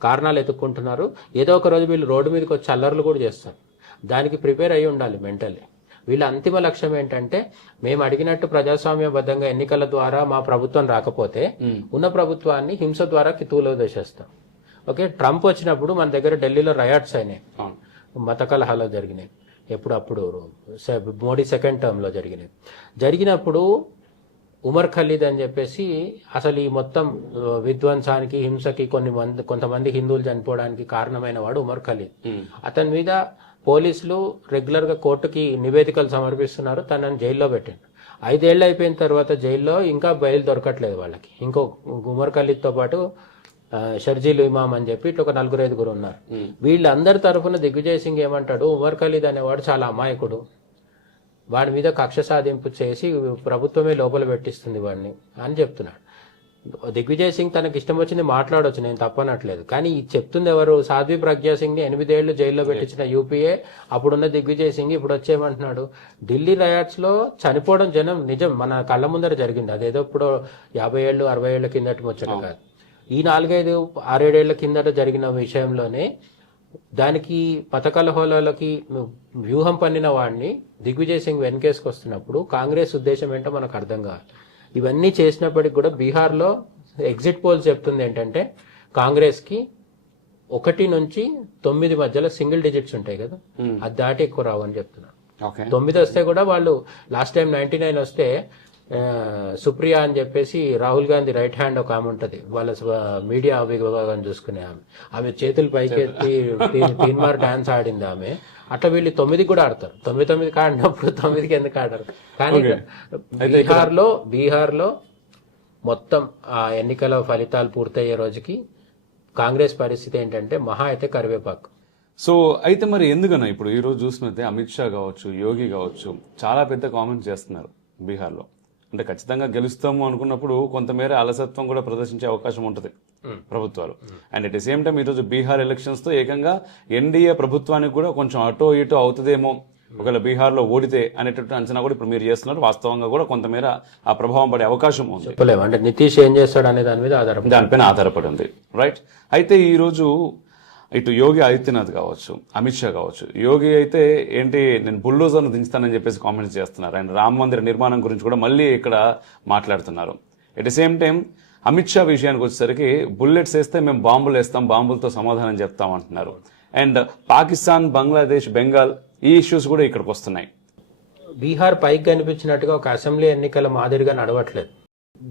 కారణాలు ఎత్తుక్కుంటున్నారు. ఏదో ఒక రోజు వీళ్ళు రోడ్డు మీదకి వచ్చి అల్లర్లు కూడా చేస్తారు. దానికి ప్రిపేర్ అయ్యి ఉండాలి మెంటల్లీ. వీళ్ళ అంతిమ లక్ష్యం ఏంటంటే, మేము అడిగినట్టు ప్రజాస్వామ్యబద్ధంగా ఎన్నికల ద్వారా మా ప్రభుత్వం రాకపోతే ఉన్న ప్రభుత్వాన్ని హింస ద్వారా తూలదోసేస్తాం. ఓకే, ట్రంప్ వచ్చినప్పుడు మన దగ్గర ఢిల్లీలో రయాట్స్ అయినాయి, మత కలహాలు జరిగినాయి. అప్పుడు మోడీ సెకండ్ టర్మ్లో జరిగినప్పుడు ఉమర్ ఖలీద్ అని చెప్పేసి అసలు ఈ మొత్తం విధ్వంసానికి, హింసకి కొంతమంది హిందువులు చనిపోవడానికి కారణమైన వాడు ఉమర్ ఖలీద్. అతని మీద పోలీసులు రెగ్యులర్ గా కోర్టుకి నివేదికలు సమర్పిస్తున్నారు. తనని జైల్లో పెట్టారు. 5 ఏళ్ళు అయిపోయిన తర్వాత జైల్లో ఇంకా బయలు దొరకట్లేదు వాళ్ళకి. ఇంకో ఉమర్ ఖలీద్తో పాటు షర్జీల్ ఇమామ్ అని చెప్పి ఇట్లా ఒక 4-5 ఉన్నారు. వీళ్ళందరి తరఫున దిగ్విజయ్ సింగ్ ఏమంటాడు, ఉమర్ ఖలీద్ అనేవాడు చాలా అమాయకుడు, వాడి మీద కక్ష సాధింపు చేసి ప్రభుత్వమే లోపల పెట్టిస్తుంది వాడిని అని చెప్తున్నాడు. దిగ్విజయ్ సింగ్ తనకి ఇష్టం వచ్చింది మాట్లాడవచ్చు, నేను తప్పనట్లేదు. కానీ ఇది చెప్తుంది ఎవరు? సాధ్వి ప్రజ్ఞా సింగ్ ని 8 ఏళ్లు జైల్లో పెట్టించిన యూపీఏ, అప్పుడున్న దిగ్విజయ్ సింగ్ ఇప్పుడు వచ్చేయమంటున్నాడు. ఢిల్లీ రయాట్స్ లో చనిపోవడం జనం నిజం, మన కళ్ళ ముందర జరిగింది. అదేదో ఇప్పుడు 50 ఏళ్ళు 60 ఏళ్ల కిందటి ముచ్చట కాదు. ఈ 4-5 6-7 ఏళ్ల కిందట జరిగిన విషయంలోనే దానికి పథకాల హోలాలకి వ్యూహం పన్నిన వాడిని దిగ్విజయ్ సింగ్ వెనకేసుకొస్తున్నప్పుడు కాంగ్రెస్ ఉద్దేశం ఏంటో మనకు అర్థం కావాలి. ఇవన్నీ చేసినప్పటికి కూడా బీహార్లో ఎగ్జిట్ పోల్స్ చెప్తుంది ఏంటంటే కాంగ్రెస్ కి 1 నుంచి 9 మధ్యలో సింగిల్ డిజిట్స్ ఉంటాయి కదా, అది దాటి ఎక్కువ రావని చెప్తున్నారు. 9 వస్తే కూడా వాళ్ళు లాస్ట్ టైం 99 వస్తే సుప్రియా అని చెప్పేసి రాహుల్ గాంధీ రైట్ హ్యాండ్ ఒక ఆమె ఉంటది, వాళ్ళ మీడియా విభాగం చూసుకునే ఆమె చేతులు పైకి ఎత్తి తీన్మార్ డాన్స్ ఆడింది ఆమె. అట్లా వీళ్ళు 9 కూడా ఆడతారు. 9 ఆడినప్పుడు 9కి ఎందుకు ఆడరు? కానీ బీహార్లో మొత్తం ఆ ఎన్నికల ఫలితాలు పూర్తయ్యే రోజుకి కాంగ్రెస్ పరిస్థితి ఏంటంటే మహా అయితే కరివేపాకు. సో అయితే మరి ఎందుకన్నా ఇప్పుడు ఈ రోజు చూసినట్టే అమిత్ షా కావచ్చు, యోగి కావచ్చు, చాలా పెద్ద కామెంట్స్ చేస్తున్నారు బీహార్లో. అంటే ఖచ్చితంగా గెలుస్తాము అనుకున్నప్పుడు కొంతమేర అలసత్వం కూడా ప్రదర్శించే అవకాశం ఉంటుంది ప్రభుత్వాలు. And at the same time ఈరోజు బీహార్ ఎలక్షన్స్ తో ఏకంగా ఎన్డీఏ ప్రభుత్వానికి కూడా కొంచెం అటో ఇటో అవుతుందేమో ఒకవేళ బీహార్లో ఓడితే అనేటటువంటి అంచనా కూడా ఇప్పుడు మీరు చేస్తున్నారు. వాస్తవంగా కూడా కొంతమేర ఆ ప్రభావం పడే అవకాశం ఉంది. చెప్పలేము, అంటే నితీష్ ఏం చేస్తాడు అనే దానిపైన ఆధారపడి ఉంది. రైట్. అయితే ఈ రోజు ఇటు యోగి ఆదిత్యనాథ్ కావచ్చు, అమిత్ షా కావచ్చు, యోగి అయితే ఏంటి నేను బుల్డోజర్ను దించుతానని చెప్పేసి కామెంట్స్ చేస్తున్నారు. అండ్ రామ మందిర నిర్మాణం గురించి కూడా మళ్ళీ ఇక్కడ మాట్లాడుతున్నారు. At the same time Amit Shah విషయానికి వచ్చేసరికి బుల్లెట్స్ వేస్తే మేము బాంబులు వేస్తాం, బాంబులతో సమాధానం చెప్తాం అంటున్నారు. అండ్ పాకిస్తాన్, బంగ్లాదేశ్, బెంగాల్ ఈ ఇష్యూస్ కూడా ఇక్కడికి వస్తున్నాయి. బీహార్ పైకి కనిపించినట్టుగా ఒక అసెంబ్లీ ఎన్నికల మాదిరిగా నడవట్లేదు.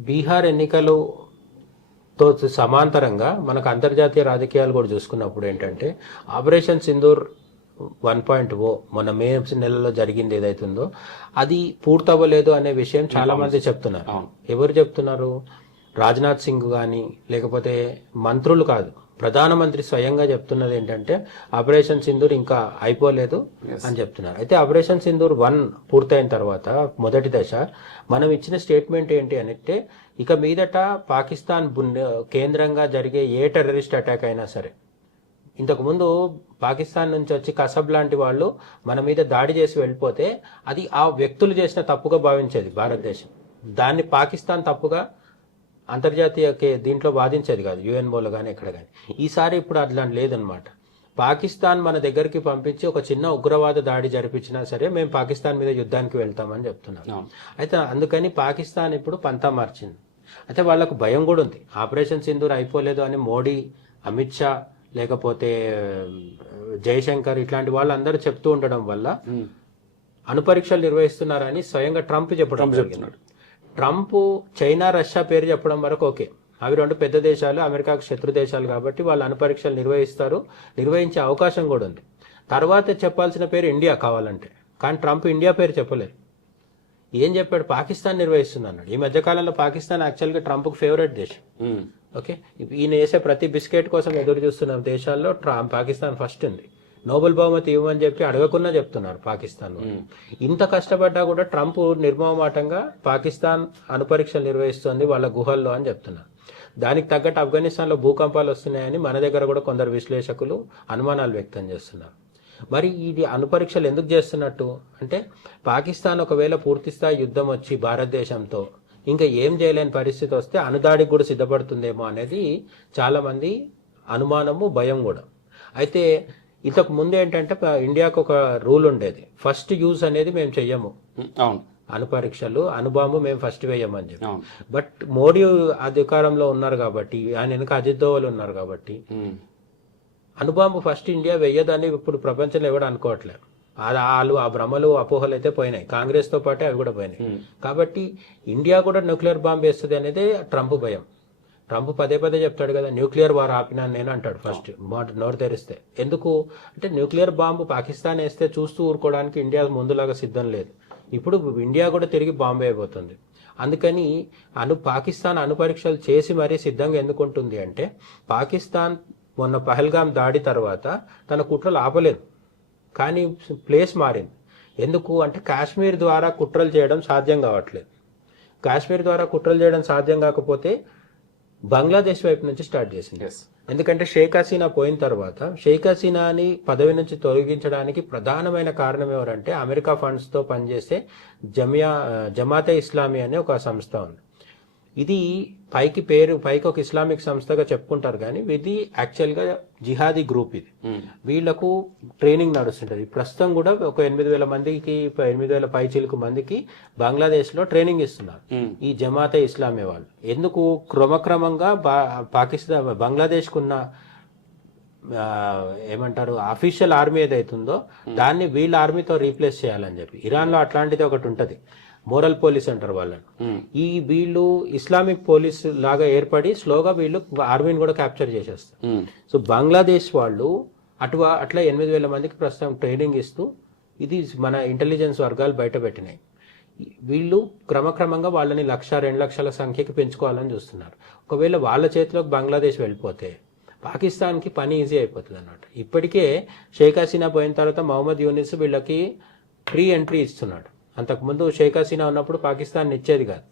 బీహార్ ఎన్నికలు తో సమాంతరంగా మనకు అంతర్జాతీయ రాజకీయాలు కూడా చూసుకున్నప్పుడు ఏంటంటే ఆపరేషన్ సింధూర్ 1.0 మన మే నెలలో జరిగింది ఏదైతుందో అది పూర్తవ్వలేదు అనే విషయం చాలా మంది చెప్తున్నారు. ఎవరు చెప్తున్నారు? రాజ్నాథ్ సింగ్ కానీ లేకపోతే మంత్రులు కాదు, ప్రధానమంత్రి స్వయంగా చెప్తున్నది ఏంటంటే ఆపరేషన్ సింధూర్ ఇంకా అయిపోలేదు అని చెప్తున్నారు. అయితే ఆపరేషన్ సింధూర్ 1 పూర్తయిన తర్వాత మొదటి దశ మనం ఇచ్చిన స్టేట్మెంట్ ఏంటి అంటే ఇక మీదట పాకిస్తాన్ కేంద్రంగా జరిగే ఏ టెర్రరిస్ట్ అటాక్ అయినా సరే, ఇంతకుముందు పాకిస్తాన్ నుంచి వచ్చి కసబ్ లాంటి వాళ్ళు మన మీద దాడి చేసి వెళ్ళిపోతే అది ఆ వ్యక్తులు చేసిన తప్పుగా భావించేది భారతదేశం. దాన్ని పాకిస్తాన్ తప్పుగా అంతర్జాతీయ దీంట్లో వాదించేది కాదు, యుఎన్ఓలో కానీ ఎక్కడ కానీ. ఈసారి ఇప్పుడు అట్లా లేదనమాట. పాకిస్తాన్ మన దగ్గరికి పంపించి ఒక చిన్న ఉగ్రవాద దాడి జరిపించినా సరే మేము పాకిస్తాన్ మీద యుద్ధానికి వెళ్తామని చెప్తున్నాం. అయితే అందుకని పాకిస్తాన్ ఇప్పుడు పంతా మార్చింది. అయితే వాళ్ళకు భయం కూడా ఉంది, ఆపరేషన్ సింధూర్ అయిపోలేదు అని మోడీ, అమిత్ షా లేకపోతే జయశంకర్ ఇట్లాంటి వాళ్ళందరూ చెప్తూ ఉండడం వల్ల అణుపరీక్షలు నిర్వహిస్తున్నారని స్వయంగా ట్రంప్ చెప్పడం జరిగింది. ట్రంప్ చైనా, రష్యా పేరు చెప్పడం వరకు ఓకే, అవి 2 పెద్ద దేశాలు, అమెరికాకు శత్రు దేశాలు కాబట్టి వాళ్ళు అణుపరీక్షలు నిర్వహిస్తారు, నిర్వహించే అవకాశం కూడా ఉంది. తర్వాత చెప్పాల్సిన పేరు ఇండియా కావాలంటే, కానీ ట్రంప్ ఇండియా పేరు చెప్పలేదు. ఏం చెప్పాడు? పాకిస్తాన్ నిర్వహిస్తుంది అన్నాడు. ఈ మధ్యకాలంలో పాకిస్తాన్ యాక్చువల్గా ట్రంప్కు ఫేవరెట్ దేశం. ఓకే, ఈయన వేసే ప్రతి బిస్కెట్ కోసం ఎదురు చూస్తున్న దేశాల్లో పాకిస్తాన్ ఫస్ట్ ఉంది. నోబెల్ బహుమతి ఇవ్వమని చెప్పి అడగకున్నా చెప్తున్నారు పాకిస్తాన్. ఇంత కష్టపడ్డా కూడా ట్రంప్ నిర్మమాటంగా పాకిస్తాన్ అణుపరీక్షలు నిర్వహిస్తుంది వాళ్ళ గుహల్లో అని చెప్తున్నారు. దానికి తగ్గట్టు ఆఫ్ఘనిస్తాన్లో భూకంపాలు వస్తున్నాయని మన దగ్గర కూడా కొందరు విశ్లేషకులు అనుమానాలు వ్యక్తం చేస్తున్నారు. మరి ఇది అణుపరీక్షలు ఎందుకు చేస్తున్నట్టు అంటే పాకిస్తాన్ ఒకవేళ పూర్తిస్థాయి యుద్ధం వచ్చి భారతదేశంతో ఇంకా ఏం చేయలేని పరిస్థితి వస్తే అణుదాడికి కూడా సిద్ధపడుతుందేమో అనేది చాలా మంది అనుమానము, భయం కూడా. అయితే ఇంతకు ముందు ఏంటంటే ఇండియాకు ఒక రూల్ ఉండేది, ఫస్ట్ యూజ్ అనేది మేము చెయ్యము, అణుపరీక్షలు అణుబాంబు మేము ఫస్ట్ వేయమని చెప్పి. బట్ మోడీ అధికారంలో ఉన్నారు కాబట్టి, ఆయన వెనుక అజిత్ దోవల్ ఉన్నారు కాబట్టి అణుబాంబు ఫస్ట్ ఇండియా వెయ్యదని ఇప్పుడు ప్రపంచంలో ఎవడు అనుకోవట్లేదు. వాళ్ళు ఆ భ్రమలు, అపోహలు అయితే పోయినాయి, కాంగ్రెస్ తో పాటే అవి కూడా పోయినాయి. కాబట్టి ఇండియా కూడా న్యూక్లియర్ బాంబు వేస్తుంది అనేది ట్రంప్ భయం. ట్రంప్ పదే చెప్తాడు కదా, న్యూక్లియర్ వార్ ఆపినాను నేను అంటాడు ఫస్ట్ నోరు తెరిస్తే. ఎందుకు అంటే న్యూక్లియర్ బాంబు పాకిస్తాన్ వేస్తే చూస్తూ ఊరుకోవడానికి ఇండియా ముందులాగా సిద్ధం లేదు. ఇప్పుడు ఇండియా కూడా తిరిగి బాంబు వేయబోతుంది. అందుకని పాకిస్తాన్ అణుపరీక్షలు చేసి మరీ సిద్ధంగా ఎందుకుంటుంది అంటే పాకిస్తాన్ మొన్న పహల్గాం దాడి తర్వాత తన కుట్రలు ఆపలేదు, కానీ ప్లేస్ మారింది. ఎందుకు అంటే కాశ్మీర్ ద్వారా కుట్రలు చేయడం సాధ్యం కావట్లేదు. కాశ్మీర్ ద్వారా కుట్రలు చేయడం సాధ్యం కాకపోతే బంగ్లాదేశ్ వైపు నుంచి స్టార్ట్ చేసింది. ఎందుకంటే షేక్ హసీనా పోయిన తర్వాత షేక్ హసీనాని పదవి నుంచి తొలగించడానికి ప్రధానమైన కారణం ఎవరంటే అమెరికా ఫండ్స్తో పనిచేసే జమాతే ఇస్లామీ అనే ఒక సంస్థ ఉంది. ఇది పైకి ఒక ఇస్లామిక్ సంస్థగా చెప్పుకుంటారు కానీ ఇది యాక్చువల్గా జిహాదీ గ్రూప్. ఇది వీళ్లకు ట్రైనింగ్ నడుస్తుంటది. ప్రస్తుతం కూడా ఒక 8,000 మందికి 8,000 పైచీలకు మందికి బంగ్లాదేశ్లో ట్రైనింగ్ ఇస్తున్నారు ఈ జమాతే ఇస్లామీ వాళ్ళు. ఎందుకు క్రమక్రమంగా బంగ్లాదేశ్కు ఉన్న ఏమంటారు అఫీషియల్ ఆర్మీ ఏదైతుందో దాన్ని వీళ్ళ ఆర్మీతో రీప్లేస్ చేయాలని చెప్పి. ఇరాన్లో అట్లాంటిది ఒకటి ఉంటది, మోరల్ పోలీస్ అంటారు వాళ్ళని. వీళ్ళు ఇస్లామిక్ పోలీస్ లాగా ఏర్పడి స్లోగా వీళ్ళు ఆర్మీని కూడా క్యాప్చర్ చేసేస్తారు. సో బంగ్లాదేశ్ వాళ్ళు అట్లా 8,000 మందికి ప్రస్తుతం ట్రైనింగ్ ఇస్తూ ఇది మన ఇంటెలిజెన్స్ వర్గాలు బయట పెట్టినాయి. వీళ్ళు క్రమక్రమంగా వాళ్ళని 1,00,000-2 లక్షల సంఖ్యకి పెంచుకోవాలని చూస్తున్నారు. ఒకవేళ వాళ్ళ చేతిలోకి బంగ్లాదేశ్ వెళ్ళిపోతే పాకిస్తాన్కి పని ఈజీ అయిపోతుంది అన్నమాట. ఇప్పటికే షేక్ హసీనా పోయిన తర్వాత మహమ్మద్ యూనిస్ వీళ్ళకి ఫ్రీ ఎంట్రీ ఇస్తున్నాడు. అంతకుముందు షేక్ హసీనా ఉన్నప్పుడు పాకిస్తాన్ ఇచ్చేది కాదు,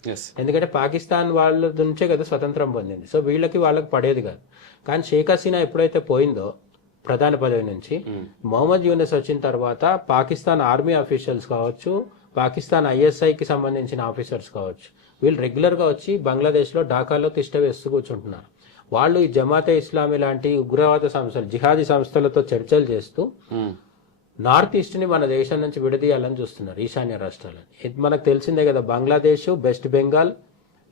ఎందుకంటే పాకిస్తాన్ వాళ్ళ నుంచే కదా స్వతంత్రం పొందింది. సో వాళ్ళకి పడేది కాదు. కానీ షేక్ హసీనా ఎప్పుడైతే పోయిందో ప్రధాన పదవి నుంచి, మొహమ్మద్ యూనిస్ వచ్చిన తర్వాత పాకిస్తాన్ ఆర్మీ ఆఫీషియల్స్ కావచ్చు, పాకిస్తాన్ ఐఎస్ఐకి సంబంధించిన ఆఫీసర్స్ కావచ్చు, వీళ్ళు రెగ్యులర్గా వచ్చి బంగ్లాదేశ్లో ఢాకాలో తిష్ట వేస్తూ కూర్చుంటున్నారు. వాళ్ళు ఈ జమాతే ఇస్లామీ లాంటి ఉగ్రవాద సంస్థలు, జిహాదీ సంస్థలతో చర్చలు చేస్తూ నార్త్ ఈస్ట్ ని మన దేశం నుంచి విడదీయాలని చూస్తున్నారు, ఈశాన్య రాష్ట్రాలని. ఇది మనకు తెలిసిందే కదా, బంగ్లాదేశ్, వెస్ట్ బెంగాల్,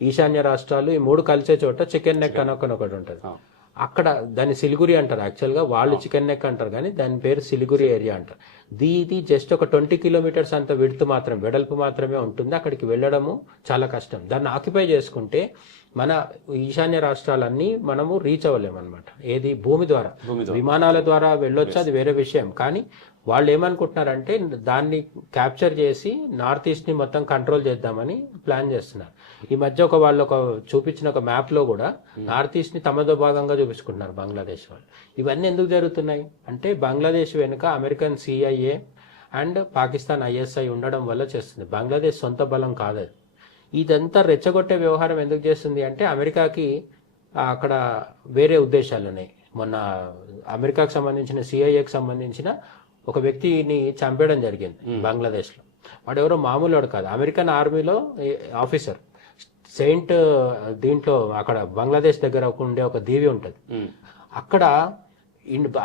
ఈశాన్య రాష్ట్రాలు ఈ 3 కలిసే చోట చికెన్ నెక్ అని ఒకటి ఉంటుంది. అక్కడ దాన్ని సిలిగురి అంటారు. యాక్చువల్గా వాళ్ళు చికెన్ నెక్ అంటారు కానీ దాని పేరు సిలిగురి ఏరియా అంటారు. ఇది జస్ట్ ఒక 20 కిలోమీటర్స్ అంత వెడల్పు మాత్రమే ఉంటుంది. అక్కడికి వెళ్ళడము చాలా కష్టం. దాన్ని ఆక్యుపై చేసుకుంటే మన ఈశాన్య రాష్ట్రాలన్నీ మనము రీచ్ అవ్వలేమన్నమాట. ఏది భూమి ద్వారా, విమానాల ద్వారా వెళ్ళొచ్చు, అది వేరే విషయం. కానీ వాళ్ళు ఏమనుకుంటున్నారంటే దాన్ని క్యాప్చర్ చేసి నార్త్ ఈస్ట్ ని మొత్తం కంట్రోల్ చేద్దామని ప్లాన్ చేస్తున్నారు. ఈ మధ్య వాళ్ళు చూపించిన ఒక మ్యాప్ లో కూడా నార్త్ ఈస్ట్ ని తమదో భాగంగా చూపించుకుంటున్నారు బంగ్లాదేశ్ వాళ్ళు. ఇవన్నీ ఎందుకు జరుగుతున్నాయి అంటే బంగ్లాదేశ్ వెనుక American CIA and Pakistan ISI ఉండడం వల్ల చేస్తుంది. బంగ్లాదేశ్ సొంత బలం కాదు. ఇదంతా రెచ్చగొట్టే వ్యవహారం ఎందుకు చేస్తుంది అంటే అమెరికాకి అక్కడ వేరే ఉద్దేశాలు ఉన్నాయి. మొన్న అమెరికాకు సంబంధించిన CIAకి సంబంధించిన ఒక వ్యక్తిని చంపేయడం జరిగింది బంగ్లాదేశ్లో. వాడు ఎవరో మామూలు వాడు కాదు, అమెరికన్ ఆర్మీలో ఆఫీసర్. సెయింట్ దీంట్లో అక్కడ బంగ్లాదేశ్ దగ్గర ఉండే ఒక దీవి ఉంటుంది. అక్కడ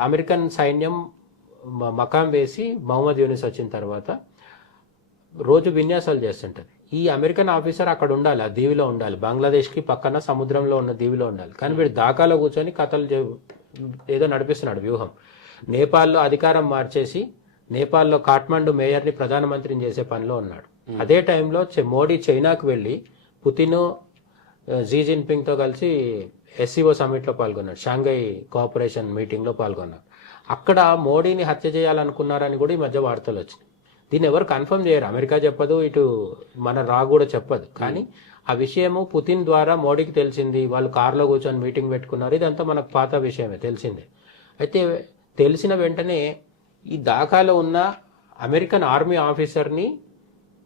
అమెరికన్ సైన్యం మకాం వేసి మహమ్మద్ యూనిస్ వచ్చిన తర్వాత రోజు విన్యాసాలు చేస్తుంటది. ఈ అమెరికన్ ఆఫీసర్ అక్కడ ఉండాలి, ఆ దీవిలో ఉండాలి, బంగ్లాదేశ్కి పక్కన సముద్రంలో ఉన్న దీవిలో ఉండాలి. కానీ వీడు ఢాకాలో కూర్చొని కథలు ఏదో నడిపిస్తున్నాడు వ్యూహం. నేపాల్లో అధికారం మార్చేసి నేపాల్లో కాఠ్మండు మేయర్ని ప్రధానమంత్రిని చేసే పనిలో ఉన్నాడు. అదే టైంలో మోడీ చైనాకు వెళ్ళి పుతిన్, జీ జిన్పింగ్తో కలిసి SCO సమ్మిట్లో పాల్గొన్నాడు, షాంఘై కోఆపరేషన్ మీటింగ్లో పాల్గొన్నాడు. అక్కడ మోడీని హత్య చేయాలనుకున్నారని కూడా ఈ మధ్య వార్తలు వచ్చినాయి. దీన్ని ఎవరు కన్ఫర్మ్ చేయరు, అమెరికా చెప్పదు, ఇటు మన రా కూడా చెప్పదు. కానీ ఆ విషయము పుతిన్ ద్వారా మోడీకి తెలిసింది. వాళ్ళు కారులో కూర్చొని మీటింగ్ పెట్టుకున్నారు. ఇదంతా మనకు పాత విషయమే, తెలిసిందే. అయితే తెలిసిన వెంటనే ఈ ఢాకాలో ఉన్న అమెరికన్ ఆర్మీ ఆఫీసర్ని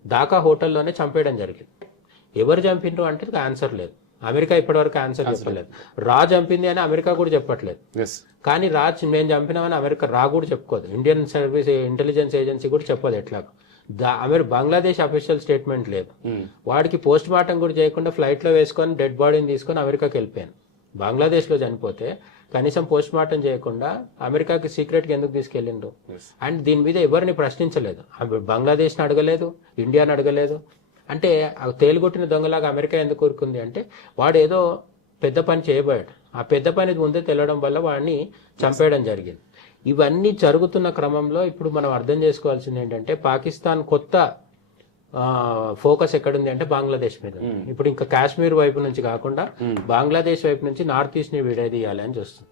ఢాకా హోటల్లోనే చంపేయడం జరిగింది. ఎవరు చంపిండ్రు అంటే ఆన్సర్ లేదు. అమెరికా ఇప్పటివరకు ఆన్సర్ చెప్పలేదు. రా చంపింది అని అమెరికా కూడా చెప్పట్లేదు. కానీ మేము చంపినామని అమెరికా రా కూడా చెప్పుకోదు. ఇండియన్ సర్వీస్ ఇంటెలిజెన్స్ ఏజెన్సీ కూడా చెప్పదు. ఎట్లాగో బంగ్లాదేశ్ అఫీషియల్ స్టేట్మెంట్ లేదు. వాడికి పోస్ట్ మార్టం కూడా చేయకుండా ఫ్లైట్ లో వేసుకొని డెడ్ బాడీని తీసుకొని అమెరికాకి వెళ్ళిపోయాను. బంగ్లాదేశ్ లో చనిపోతే కనీసం పోస్ట్ మార్టం చేయకుండా అమెరికాకి సీక్రెట్ గా ఎందుకు తీసుకెళ్ళిండు? అండ్ దీని మీద ఎవరిని ప్రశ్నించలేదు. బంగ్లాదేశ్ ని అడగలేదు, ఇండియాని అడగలేదు. అంటే తేలుగొట్టిన దొంగలాగా అమెరికా ఎందుకు కోరుకుంది అంటే వాడు ఏదో పెద్ద పని చేయబోయాడు. ఆ పెద్ద పని ముందే తెలియడం వల్ల వాడిని చంపేయడం జరిగింది. ఇవన్నీ జరుగుతున్న క్రమంలో ఇప్పుడు మనం అర్థం చేసుకోవాల్సింది ఏంటంటే పాకిస్తాన్ కొత్త ఫోకస్ ఎక్కడుంది అంటే బంగ్లాదేశ్ మీద. ఇప్పుడు ఇంకా కాశ్మీర్ వైపు నుంచి కాకుండా బంగ్లాదేశ్ వైపు నుంచి నార్త్ ఈస్ట్ ని విడదీయాలి అని చూస్తుంది.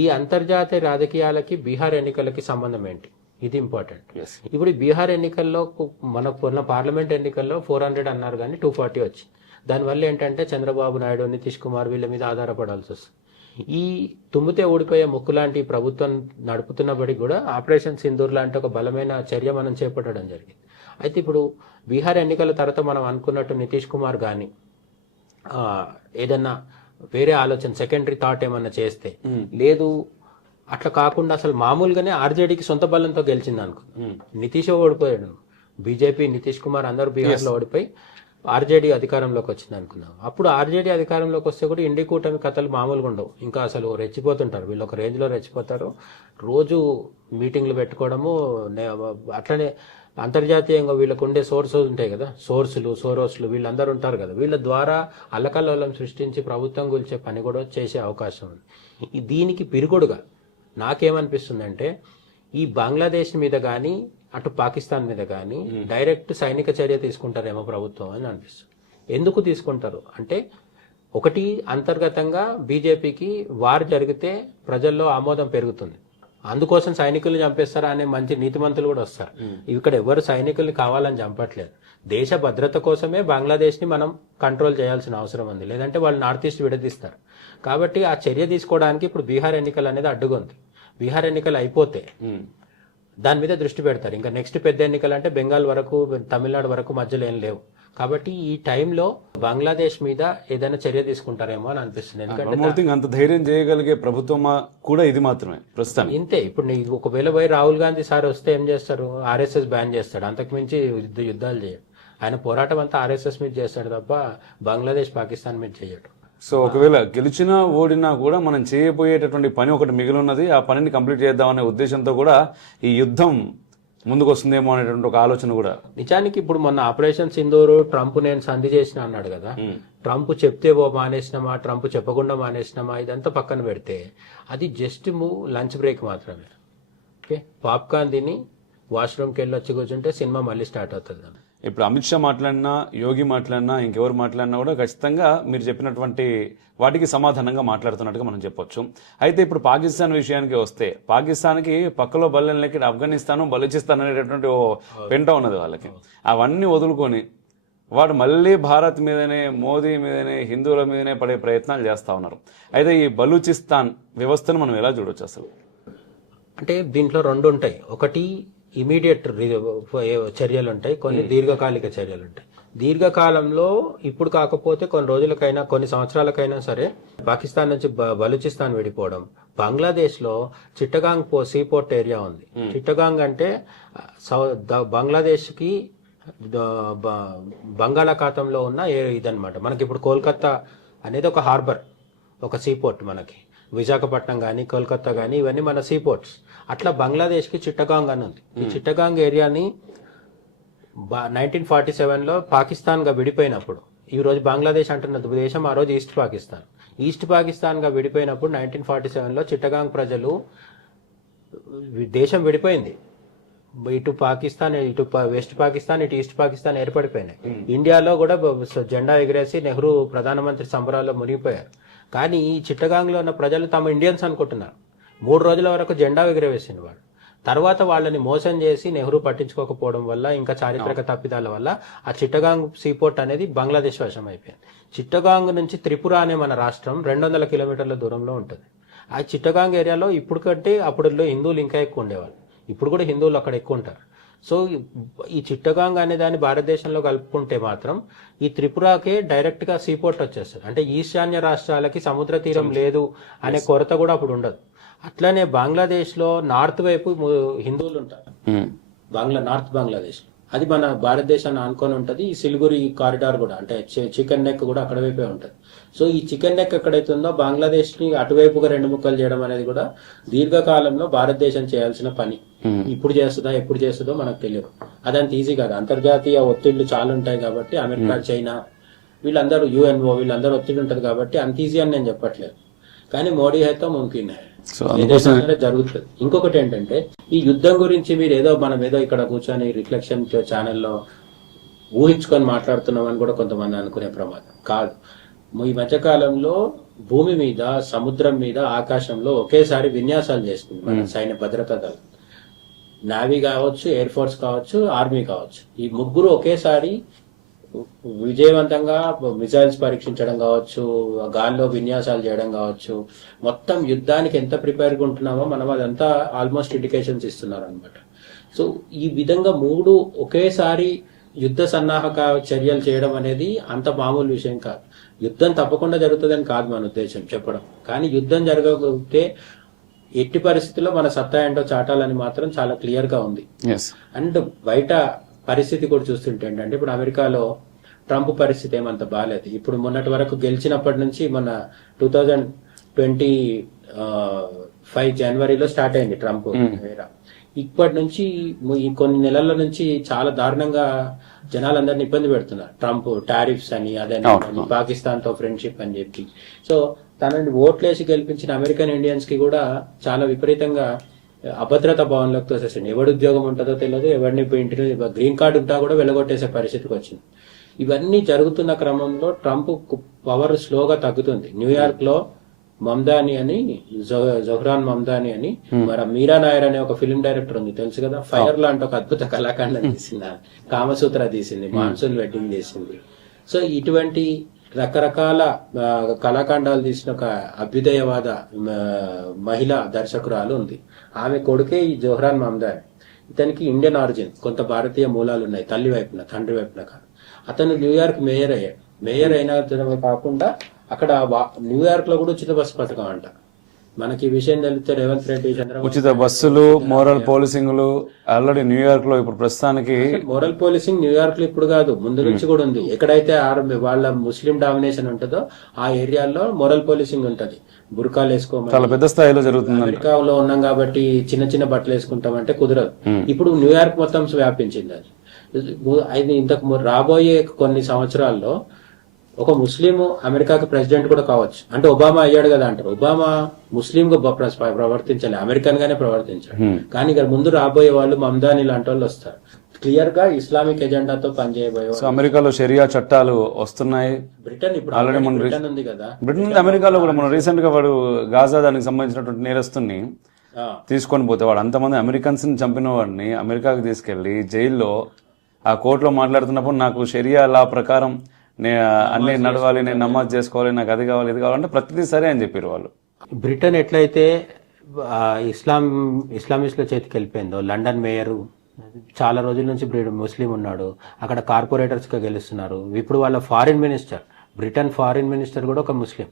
ఈ అంతర్జాతీయ రాజకీయాలకి బీహార్ ఎన్నికలకి సంబంధం ఏంటి? ఇది ఇంపార్టెంట్. ఇప్పుడు బీహార్ ఎన్నికల్లో మన పార్లమెంట్ ఎన్నికల్లో 400 అన్నారు కానీ 240 వచ్చింది. దానివల్ల ఏంటంటే చంద్రబాబు నాయుడు, నితీష్ కుమార్ వీళ్ళ మీద ఆధారపడాల్సి వస్తుంది. ఈ తుమ్మితే ఊడిపోయే ముక్కు లాంటి ప్రభుత్వం నడుపుతున్నప్పటికీ కూడా ఆపరేషన్ సింధూర్ లాంటి ఒక బలమైన చర్య మనం చేపట్టడం జరిగింది. అయితే ఇప్పుడు బీహార్ ఎన్నికల తర్వాత మనం అనుకున్నట్టు నితీష్ కుమార్ కానీ ఏదన్నా వేరే ఆలోచన సెకండరీ థాట్ ఏమన్నా చేస్తే, లేదు అట్లా కాకుండా అసలు మామూలుగానే ఆర్జేడీకి సొంత బలంతో గెలిచింది అనుకో, నితీష్ ఓడిపోయాడు, బీజేపీ నితీష్ కుమార్ అందరూ బీహార్లో ఓడిపోయి ఆర్జేడీ అధికారంలోకి వచ్చింది అనుకున్నాం. అప్పుడు ఆర్జేడీ అధికారంలోకి వస్తే కూడా ఇండి కూటమి కథలు మామూలుగా ఉండవు, ఇంకా అసలు రెచ్చిపోతుంటారు వీళ్ళు, ఒక రేంజ్లో రెచ్చిపోతారు. రోజు మీటింగ్లు పెట్టుకోవడము, అట్లనే అంతర్జాతీయంగా వీళ్ళకు ఉండే సోర్సెస్ ఉంటాయి కదా, సోరోస్లు వీళ్ళందరూ ఉంటారు కదా, వీళ్ళ ద్వారా అల్లకల్లోలం సృష్టించి ప్రభుత్వం కూల్చే పని కూడా చేసే అవకాశం ఉంది. దీనికి పిరుగుడుగా నాకేమనిపిస్తుందంటే ఈ బంగ్లాదేశ్ మీద కానీ అటు పాకిస్తాన్ మీద కానీ డైరెక్ట్ సైనిక చర్య తీసుకుంటారేమో ప్రభుత్వం అని అనిపిస్తుంది. ఎందుకు తీసుకుంటారు అంటే, ఒకటి అంతర్గతంగా బీజేపీకి వార్ జరిగితే ప్రజల్లో ఆమోదం పెరుగుతుంది, అందుకోసం సైనికులు చంపేస్తారా అనే మంచి నీతిమంతులు కూడా వస్తారు. ఇక్కడ ఎవరు సైనికుల్ని కావాలని చంపట్లేదు, దేశ భద్రత కోసమే బంగ్లాదేశ్ని మనం కంట్రోల్ చేయాల్సిన అవసరం ఉంది, లేదంటే వాళ్ళు నార్త్ ఈస్ట్ విడదీస్తారు. కాబట్టి ఆ చర్య తీసుకోవడానికి ఇప్పుడు బీహార్ ఎన్నికలు అనేది అడ్డుగుంది. బీహార్ ఎన్నికలు అయిపోతే దాని మీద దృష్టి పెడతారు. ఇంకా నెక్స్ట్ పెద్ద ఎన్నికలు అంటే బెంగాల్ వరకు, తమిళనాడు వరకు మధ్యలో ఏం లేవు. కాబట్టి ఈ టైంలో బంగ్లాదేశ్ మీద ఏదైనా చర్య తీసుకుంటారేమో అని అనిపిస్తుంది. ఎందుకంటే అంత ధైర్యం చేయగలిగే ప్రభుత్వం కూడా ఇది మాత్రమే ప్రస్తుతం. ఇంతే. ఇప్పుడు నీకు ఒకవేళ పోయి రాహుల్ గాంధీ సార్ వస్తే ఏం చేస్తారు, ఆర్ఎస్ఎస్ బ్యాన్ చేస్తాడు, అంతకుమించి యుద్ధాలు చేయడు. ఆయన పోరాటం అంతా ఆర్ఎస్ఎస్ మీద చేస్తాడు తప్ప బంగ్లాదేశ్ పాకిస్తాన్ మీద చేయడు. సో ఒకవేళ గెలిచినా ఓడినా కూడా మనం చేయబోయేటటువంటి పని ఒకటి మిగిలి ఉన్నది, ఆ పనిని కంప్లీట్ చేద్దామనే ఉద్దేశంతో కూడా ఈ యుద్ధం ముందుకు వస్తుందేమో అనేటువంటి ఒక ఆలోచన కూడా. నిజానికి ఇప్పుడు మొన్న ఆపరేషన్ సింధూరు ట్రంప్ నేను సంధి చేసిన అన్నాడు కదా, ట్రంప్ చెప్తే మానేసినామా, ట్రంప్ చెప్పకుండా మానేసినామా, ఇదంతా పక్కన పెడితే అది జస్ట్ లంచ్ బ్రేక్ మాత్రమే. ఓకే, పాప్కార్న్ తిని వాష్రూమ్కి వెళ్ళి వచ్చి కూర్చుంటే సినిమా మళ్ళీ స్టార్ట్ అవుతుంది. ఇప్పుడు అమిత్ షా మాట్లాడినా, యోగి మాట్లాడినా, ఇంకెవరు మాట్లాడినా కూడా ఖచ్చితంగా మీరు చెప్పినటువంటి వాటికి సమాధానంగా మాట్లాడుతున్నట్టుగా మనం చెప్పొచ్చు. అయితే ఇప్పుడు పాకిస్తాన్ విషయానికి వస్తే, పాకిస్తాన్కి పక్కలో బల్లెలకి ఆఫ్ఘనిస్తాను, బలూచిస్తాన్ అనేటటువంటి ఓ పెంట ఉన్నది వాళ్ళకి. అవన్నీ వదులుకొని వాడు మళ్ళీ భారత్ మీదనే, మోదీ మీదనే, హిందువుల మీదనే పడే ప్రయత్నాలు చేస్తా ఉన్నారు. అయితే ఈ బలూచిస్తాన్ వ్యవస్థను మనం ఎలా చూడొచ్చు అసలు? అంటే దీంట్లో రెండు ఉంటాయి. ఒకటి ఇమీడియట్ చర్యలు ఉంటాయి, కొన్ని దీర్ఘకాలిక చర్యలు ఉంటాయి. దీర్ఘకాలంలో ఇప్పుడు కాకపోతే కొన్ని రోజులకైనా, కొన్ని సంవత్సరాలకైనా సరే పాకిస్తాన్ నుంచి బలూచిస్తాన్ విడిపోవడం. బంగ్లాదేశ్ లో చిట్టగాంగ్ సీపోర్ట్ ఏరియా ఉంది. చిట్టగాంగ్ అంటే బంగ్లాదేశ్ కి బంగాళాఖాతంలో ఉన్న ఇదనమాట. మనకి ఇప్పుడు కోల్కతా అనేది ఒక హార్బర్, ఒక సీపోర్ట్. మనకి విశాఖపట్నం కానీ కోల్కతా కానీ ఇవన్నీ మన సీపోర్ట్స్. అట్లా బంగ్లాదేశ్కి చిట్టగాంగ్ అని ఉంది. ఈ చిట్టగాంగ్ ఏరియాని 1947లో పాకిస్తాన్గా విడిపోయినప్పుడు, ఈ రోజు బంగ్లాదేశ్ అంటున్న దేశం ఆ రోజు ఈస్ట్ పాకిస్తాన్గా విడిపోయినప్పుడు 1947లో చిట్టగాంగ్ ప్రజలు, దేశం విడిపోయింది, ఇటు పాకిస్తాన్, ఇటు వెస్ట్ పాకిస్తాన్, ఇటు ఈస్ట్ పాకిస్తాన్ ఏర్పడిపోయినాయి. ఇండియాలో కూడా జెండా ఎగిరేసి నెహ్రూ ప్రధానమంత్రి సంబరాల్లో మునిగిపోయారు. కానీ ఈ చిట్టగాంగ్లో ఉన్న ప్రజలు తమ ఇండియన్స్ అనుకుంటున్నారు. 3 రోజుల వరకు జెండా ఎగిరవేసింది వాడు. తర్వాత వాళ్ళని మోసం చేసి నెహ్రూ పట్టించుకోకపోవడం వల్ల, ఇంకా చారిత్రక తప్పిదాల వల్ల ఆ చిట్టగాంగ్ సీపోర్ట్ అనేది బంగ్లాదేశ్ వశం అయిపోయింది. చిట్టగాంగ్ నుంచి త్రిపుర అనే మన రాష్ట్రం 200 కిలోమీటర్ల దూరంలో ఉంటుంది. ఆ చిట్టగాంగ్ ఏరియాలో ఇప్పుడు కంటే అప్పుడు హిందువులు ఇంకా ఎక్కువ ఉండేవాళ్ళు, ఇప్పుడు కూడా హిందువులు అక్కడ ఎక్కువ ఉంటారు. సో ఈ చిట్టగాంగ్ అనే దాన్ని భారతదేశంలో కలుపుకుంటే మాత్రం ఈ త్రిపురకే డైరెక్ట్ గా సీపోర్ట్ వచ్చేస్తుంది. అంటే ఈశాన్య రాష్ట్రాలకి సముద్ర తీరం లేదు అనే కొరత కూడా అప్పుడు ఉండదు. అట్లనే బంగ్లాదేశ్ లో నార్త్ వైపు హిందువులు ఉంటారు, నార్త్ బంగ్లాదేశ్, అది మన భారతదేశాన్ని ఆనుకొని ఉంటుంది. ఈ సిలిగురి కారిడార్ కూడా, అంటే చికెన్ నెక్ కూడా అక్కడ వైపే ఉంటుంది. సో ఈ చికెన్ నెక్ ఎక్కడైతే ఉందో బంగ్లాదేశ్ ని అటువైపుగా 2 ముక్కలు చేయడం అనేది కూడా దీర్ఘకాలంలో భారతదేశం చేయాల్సిన పని. ఇప్పుడు చేస్తుందా, ఎప్పుడు చేస్తుందో మనకు తెలియదు. అదంత ఈజీ కాదు. అంతర్జాతీయ ఒత్తిళ్లు చాలా ఉంటాయి కాబట్టి, అమెరికా, చైనా వీళ్ళందరూ, యుఎన్ఓ వీళ్ళందరూ ఒత్తిడి ఉంటుంది కాబట్టి అంత ఈజీ అని నేను చెప్పట్లేదు. కానీ మోడీ అయితే ముంకిన్ జరుగుతుంది. ఇంకొకటి ఏంటంటే, ఈ యుద్ధం గురించి మీరు మనం ఏదో ఇక్కడ కూర్చొని రిఫ్లెక్షన్ ఛానల్లో ఊహించుకొని మాట్లాడుతున్నాం అని కూడా కొంతమంది అనుకునే ప్రమాదం కాదు. ఈ మధ్యకాలంలో భూమి మీద, సముద్రం మీద, ఆకాశంలో ఒకేసారి విన్యాసాలు చేస్తుంది మన సైన్య భద్రతా దళం. నావీ కావచ్చు, ఎయిర్ ఫోర్స్ కావచ్చు, ఆర్మీ కావచ్చు, ఈ ముగ్గురు ఒకేసారి విజయవంతంగా మిసైల్స్ పరీక్షించడం కావచ్చు, గాల్లో విన్యాసాలు చేయడం కావచ్చు, మొత్తం యుద్ధానికి ఎంత ప్రిపేర్గా ఉంటున్నామో మనం అదంతా ఆల్మోస్ట్ ఇండికేషన్స్ ఇస్తున్నారు అనమాట. సో ఈ విధంగా మూడు ఒకేసారి యుద్ధ సన్నాహక చర్యలు చేయడం అనేది అంత మామూలు విషయం కాదు. యుద్ధం తప్పకుండా జరుగుతుందని కాదు మన ఉద్దేశం చెప్పడం, కానీ యుద్ధం జరగకపోతే ఎట్టి పరిస్థితుల్లో మన సత్తా ఏంటో చాటాలని మాత్రం చాలా క్లియర్గా ఉంది. అండ్ బయట పరిస్థితి కూడా చూస్తుంటే ఏంటంటే ఇప్పుడు అమెరికాలో ట్రంప్ పరిస్థితి ఏమంత బాగాలేదు. ఇప్పుడు మొన్నటి వరకు గెలిచినప్పటి నుంచి మన 2025 జనవరిలో స్టార్ట్ అయింది ట్రంప్ era. ఇప్పటి నుంచి ఈ కొన్ని నెలల నుంచి చాలా దారుణంగా జనాలందరినీ ఇబ్బంది పెడుతున్నారు. ట్రంప్ టారిఫ్స్ అని అదని పాకిస్తాన్ తో ఫ్రెండ్షిప్ అని చెప్పి. సో తనని ఓట్లేసి గెలిపించిన అమెరికన్ ఇండియన్స్ కి కూడా చాలా విపరీతంగా అభద్రతా భావనలోకి తోసేసింది. ఎవడి ఉద్యోగం ఉంటుందో తెలియదు, ఎవరిని ఇంటిని గ్రీన్ కార్డు ఉంటా కూడా వెళ్ళగొట్టేసే పరిస్థితికి వచ్చింది. ఇవన్నీ జరుగుతున్న క్రమంలో ట్రంప్ పవర్ స్లోగా తగ్గుతుంది. న్యూయార్క్ లో మమ్దాని అని జహ్రాన్ మమ్దాని అని మరి మీరా నాయర్ అనే ఒక ఫిల్మ్ డైరెక్టర్ ఉంది తెలుసు కదా. ఫైర్ లాంటి ఒక అద్భుత కళాఖండం తీసింది, కామసూత్ర తీసింది, మాన్సూన్ వెడ్డింగ్ చేసింది. సో ఇటువంటి రకరకాల కళాఖండాలు తీసిన ఒక అభ్యుదయవాద మహిళా దర్శకురాలు ఉంది. ఆమె కొడుకే ఈ జోహ్రాన్ మమ్దాని. ఇతనికి ఇండియన్ ఆరిజిన్, కొంత భారతీయ మూలాలు ఉన్నాయి తల్లి వైపున, తండ్రి వైపున కాదు. అతను న్యూయార్క్ మేయర్ అయ్యాడు. మేయర్ అయిన కాకుండా అక్కడ న్యూయార్క్ లో కూడా ఉచిత బస్సు పథకం అంట. మనకి ఈ విషయం తెలిస్తే రేవంత్ రెడ్డి, చంద్రబాబు ఉచిత బస్సులు, మోరల్ పోలీసింగ్లు ఆల్రెడీ న్యూయార్క్ లో ఇప్పుడు ప్రస్తుతానికి. మోరల్ పోలీసింగ్ న్యూయార్క్ లో ఇప్పుడు కాదు, ముందు నుంచి కూడా ఉంది. ఎక్కడైతే వాళ్ళ ముస్లిం డామినేషన్ ఉంటుందో ఆ ఏరియాలో మోరల్ పోలీసింగ్ ఉంటది. బుర్కాలు వేసుకోమని చాలా పెద్ద స్థాయిలో జరుగుతుంది. అమెరికాలో ఉన్నాం కాబట్టి చిన్న చిన్న బట్టలు వేసుకుంటామంటే కుదరదు. ఇప్పుడు న్యూయార్క్ మొత్తం వ్యాపించింది అది. ఇంతకు రాబోయే కొన్ని సంవత్సరాల్లో ఒక ముస్లిం అమెరికాకి ప్రెసిడెంట్ కూడా కావచ్చు. అంటే ఒబామా అయ్యాడు కదా అంటారు. ఒబామా ముస్లిం గా ప్రవర్తించాలి, అమెరికన్ గానే ప్రవర్తించాలి. కానీ ఇక్కడ ముందు రాబోయే వాళ్ళు మమ్దాని లాంటి వాళ్ళు వస్తారు, క్లియర్ గా ఇస్లామిక్ ఎజెండాతో పనిచేయబోయే. అమెరికాలో షరియా చట్టాలు వస్తున్నాయి. బ్రిటన్ ఇప్పుడు ఆల్రెడీ బ్రిటన్ ఉంది కదా. బ్రిటన్ అమెరికాలో కూడా మనం రీసెంట్ గా వాడు గాజా దానికి సంబంధించినటువంటి నేరస్తుని తీసుకొని పోతే వాడు అంతమంది అమెరికన్స్ ని చంపిన వాడిని అమెరికాకి తీసుకెళ్లి జైల్లో ఆ కోర్టులో మాట్లాడుతున్నప్పుడు నాకు షరియా లా ప్రకారం అన్ని నడవాలి, నేను నమాజ్ చేసుకోవాలి, నాకు అది కావాలి ఇది కావాలంటే ప్రతిదీ సరే అని చెప్పారు వాళ్ళు. బ్రిటన్ ఎట్లయితే ఇస్లామిస్ట్ల చేతికి వెళ్ళిపోయిందో, లండన్ మేయర్ చాలా రోజుల నుంచి ముస్లిం ఉన్నాడు, అక్కడ కార్పొరేటర్స్గా గెలుస్తున్నారు. ఇప్పుడు వాళ్ళ foreign minister, Britain foreign minister కూడా ఒక ముస్లిం.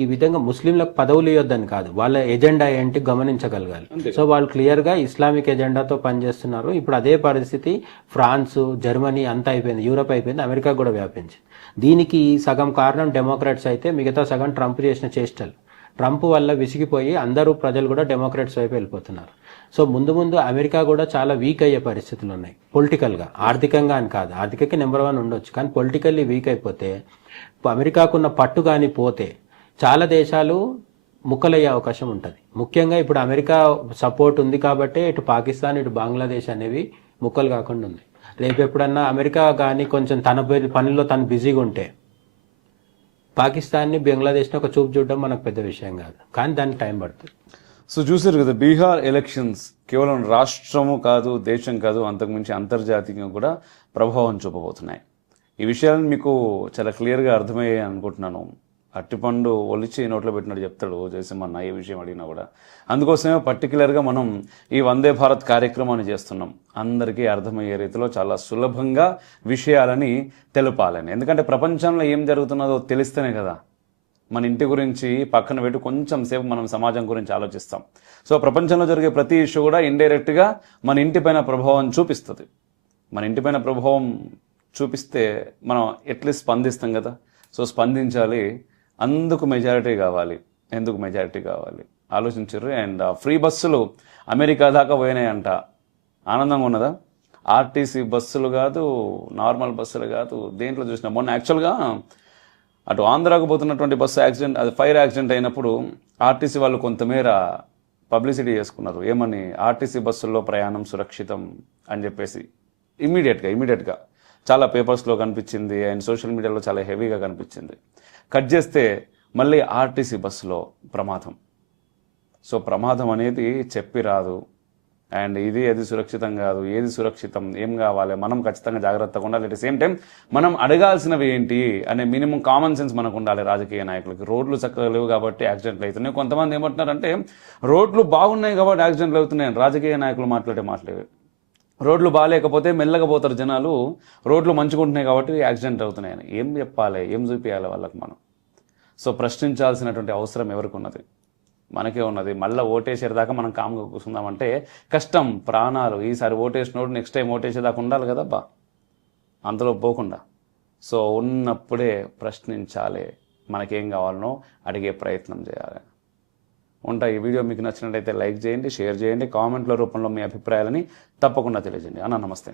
ఈ విధంగా ముస్లింలకు పదవులు ఇవ్వద్దని కాదు, వాళ్ళ ఎజెండా ఏంటి గమనించగలగాలి. సో వాళ్ళు క్లియర్గా ఇస్లామిక్ ఎజెండాతో పనిచేస్తున్నారు. ఇప్పుడు అదే పరిస్థితి ఫ్రాన్స్, జర్మనీ అంతా అయిపోయింది, యూరోప్ అయిపోయింది, అమెరికా కూడా వ్యాపించింది. దీనికి సగం కారణం డెమోక్రాట్స్ అయితే మిగతా సగం ట్రంప్ చేసిన చేష్టలు. ట్రంప్ వల్ల విసిగిపోయి అందరూ ప్రజలు కూడా డెమోక్రాట్స్ వైపు వెళ్ళిపోతున్నారు. సో ముందు ముందు అమెరికా కూడా చాలా వీక్ అయ్యే పరిస్థితులు ఉన్నాయి పొలిటికల్గా. ఆర్థికంగా అని కాదు, ఆర్థికంగా నెంబర్ 1 ఉండొచ్చు, కానీ పొలిటికల్లీ వీక్ అయిపోతే, అమెరికాకున్న పట్టు కానీ పోతే చాలా దేశాలు ముక్కలయ్యే అవకాశం ఉంటుంది. ముఖ్యంగా ఇప్పుడు అమెరికా సపోర్ట్ ఉంది కాబట్టి ఇటు పాకిస్తాన్, ఇటు బంగ్లాదేశ్ అనేవి ముక్కలు కాకుండా ఉంది. రేపు ఎప్పుడన్నా అమెరికా కానీ కొంచెం తన పనిలో తను బిజీగా ఉంటే పాకిస్తాన్ని, బంగ్లాదేశ్ని ఒక చూపు చూడడం మనకు పెద్ద విషయం కాదు, కానీ దానికి టైం పడుతుంది. సో చూసారు కదా, బీహార్ ఎలక్షన్స్ కేవలం రాష్ట్రము కాదు, దేశం కాదు, అంతకుమించి అంతర్జాతీయంగా కూడా ప్రభావం చూపబోతున్నాయి. ఈ విషయాలను మీకు చాలా క్లియర్గా అర్థమయ్యాయి అనుకుంటున్నాను. అట్టిపండు ఒలిచి నోట్లో పెట్టినట్టు చెప్తాడు జయసింహన్న ఏ విషయం అడిగినా కూడా. అందుకోసమే పర్టికులర్గా మనం ఈ వందే భారత్ కార్యక్రమాన్ని చేస్తున్నాం, అందరికీ అర్థమయ్యే రీతిలో చాలా సులభంగా విషయాలని తెలపాలని. ఎందుకంటే ప్రపంచంలో ఏం జరుగుతున్నదో తెలిస్తేనే కదా మన ఇంటి గురించి పక్కన పెట్టి కొంచెం సేపు మనం సమాజం గురించి ఆలోచిస్తాం. సో ప్రపంచంలో జరిగే ప్రతి ఇష్యూ కూడా ఇండైరెక్ట్గా మన ఇంటిపైన ప్రభావం చూపిస్తుంది. మన ఇంటిపైన ప్రభావం చూపిస్తే మనం ఎట్లీస్ట్ స్పందిస్తాం కదా. సో స్పందించాలి, అందుకు మెజారిటీ కావాలి. ఎందుకు మెజారిటీ కావాలి ఆలోచించారు. అండ్ ఫ్రీ బస్సులు అమెరికా దాకా పోయినాయంట, ఆనందంగా ఉన్నదా? ఆర్టీసీ బస్సులు కాదు, నార్మల్ బస్సులు కాదు, దేంట్లో చూసినా. మొన్న యాక్చువల్గా అటు ఆంధ్రాకు పోతున్నటువంటి బస్సు యాక్సిడెంట్, అది ఫైర్ యాక్సిడెంట్ అయినప్పుడు ఆర్టీసీ వాళ్ళు కొంతమేర పబ్లిసిటీ చేసుకున్నారు. ఏమని? ఆర్టీసీ బస్సుల్లో ప్రయాణం సురక్షితం అని చెప్పేసి ఇమీడియట్గా చాలా పేపర్స్లో కనిపించింది అండ్ సోషల్ మీడియాలో చాలా హెవీగా కనిపించింది. కట్ చేస్తే మళ్ళీ ఆర్టీసీ బస్సులో ప్రమాదం. సో ప్రమాదం అనేది చెప్పి రాదు, అండ్ అది సురక్షితం కాదు, ఏది సురక్షితం, ఏం కావాలి, మనం ఖచ్చితంగా జాగ్రత్తగా ఉండాలి. అట్ ద సేమ్ టైం మనం అడగాల్సినవి ఏంటి అనే మినిమం కామన్ సెన్స్ మనకు ఉండాలి. రాజకీయ నాయకులకి రోడ్లు చక్కగా లేవు కాబట్టి యాక్సిడెంట్లు అవుతున్నాయి. కొంతమంది ఏమంటున్నారంటే రోడ్లు బాగున్నాయి కాబట్టి యాక్సిడెంట్లు అవుతున్నాయి. రాజకీయ నాయకులు మాట్లాడే మాటలేవి. రోడ్లు బాగాలేకపోతే మెల్లగా పోతారు జనాలు, రోడ్లు మంచిగా ఉంటున్నాయి కాబట్టి యాక్సిడెంట్ అవుతున్నాయని. ఏం చెప్పాలి, ఏం చూపించాలి వాళ్ళకి మనం? సో ప్రశ్నించాల్సినటువంటి అవసరం ఎవరికి ఉన్నది? మనకే ఉన్నది. మళ్ళీ ఓటేసేదాకా మనం కామ్గా కూర్చుందామంటే కష్టం, ప్రాణాలు. ఈసారి ఓటేసినోడు నెక్స్ట్ టైం ఓటేసేదాకా ఉండాలి కదా బా, అంతలో పోకుండా. సో ఉన్నప్పుడే ప్రశ్నించాలి, మనకేం కావాలనో అడిగే ప్రయత్నం చేయాలి. ఈ వీడియో మీకు నచ్చినట్లయితే లైక్ చేయండి, షేర్ చేయండి, కామెంట్ల రూపంలో మీ అభిప్రాయాలని తప్పకుండా తెలియజేయండి. నమస్తే.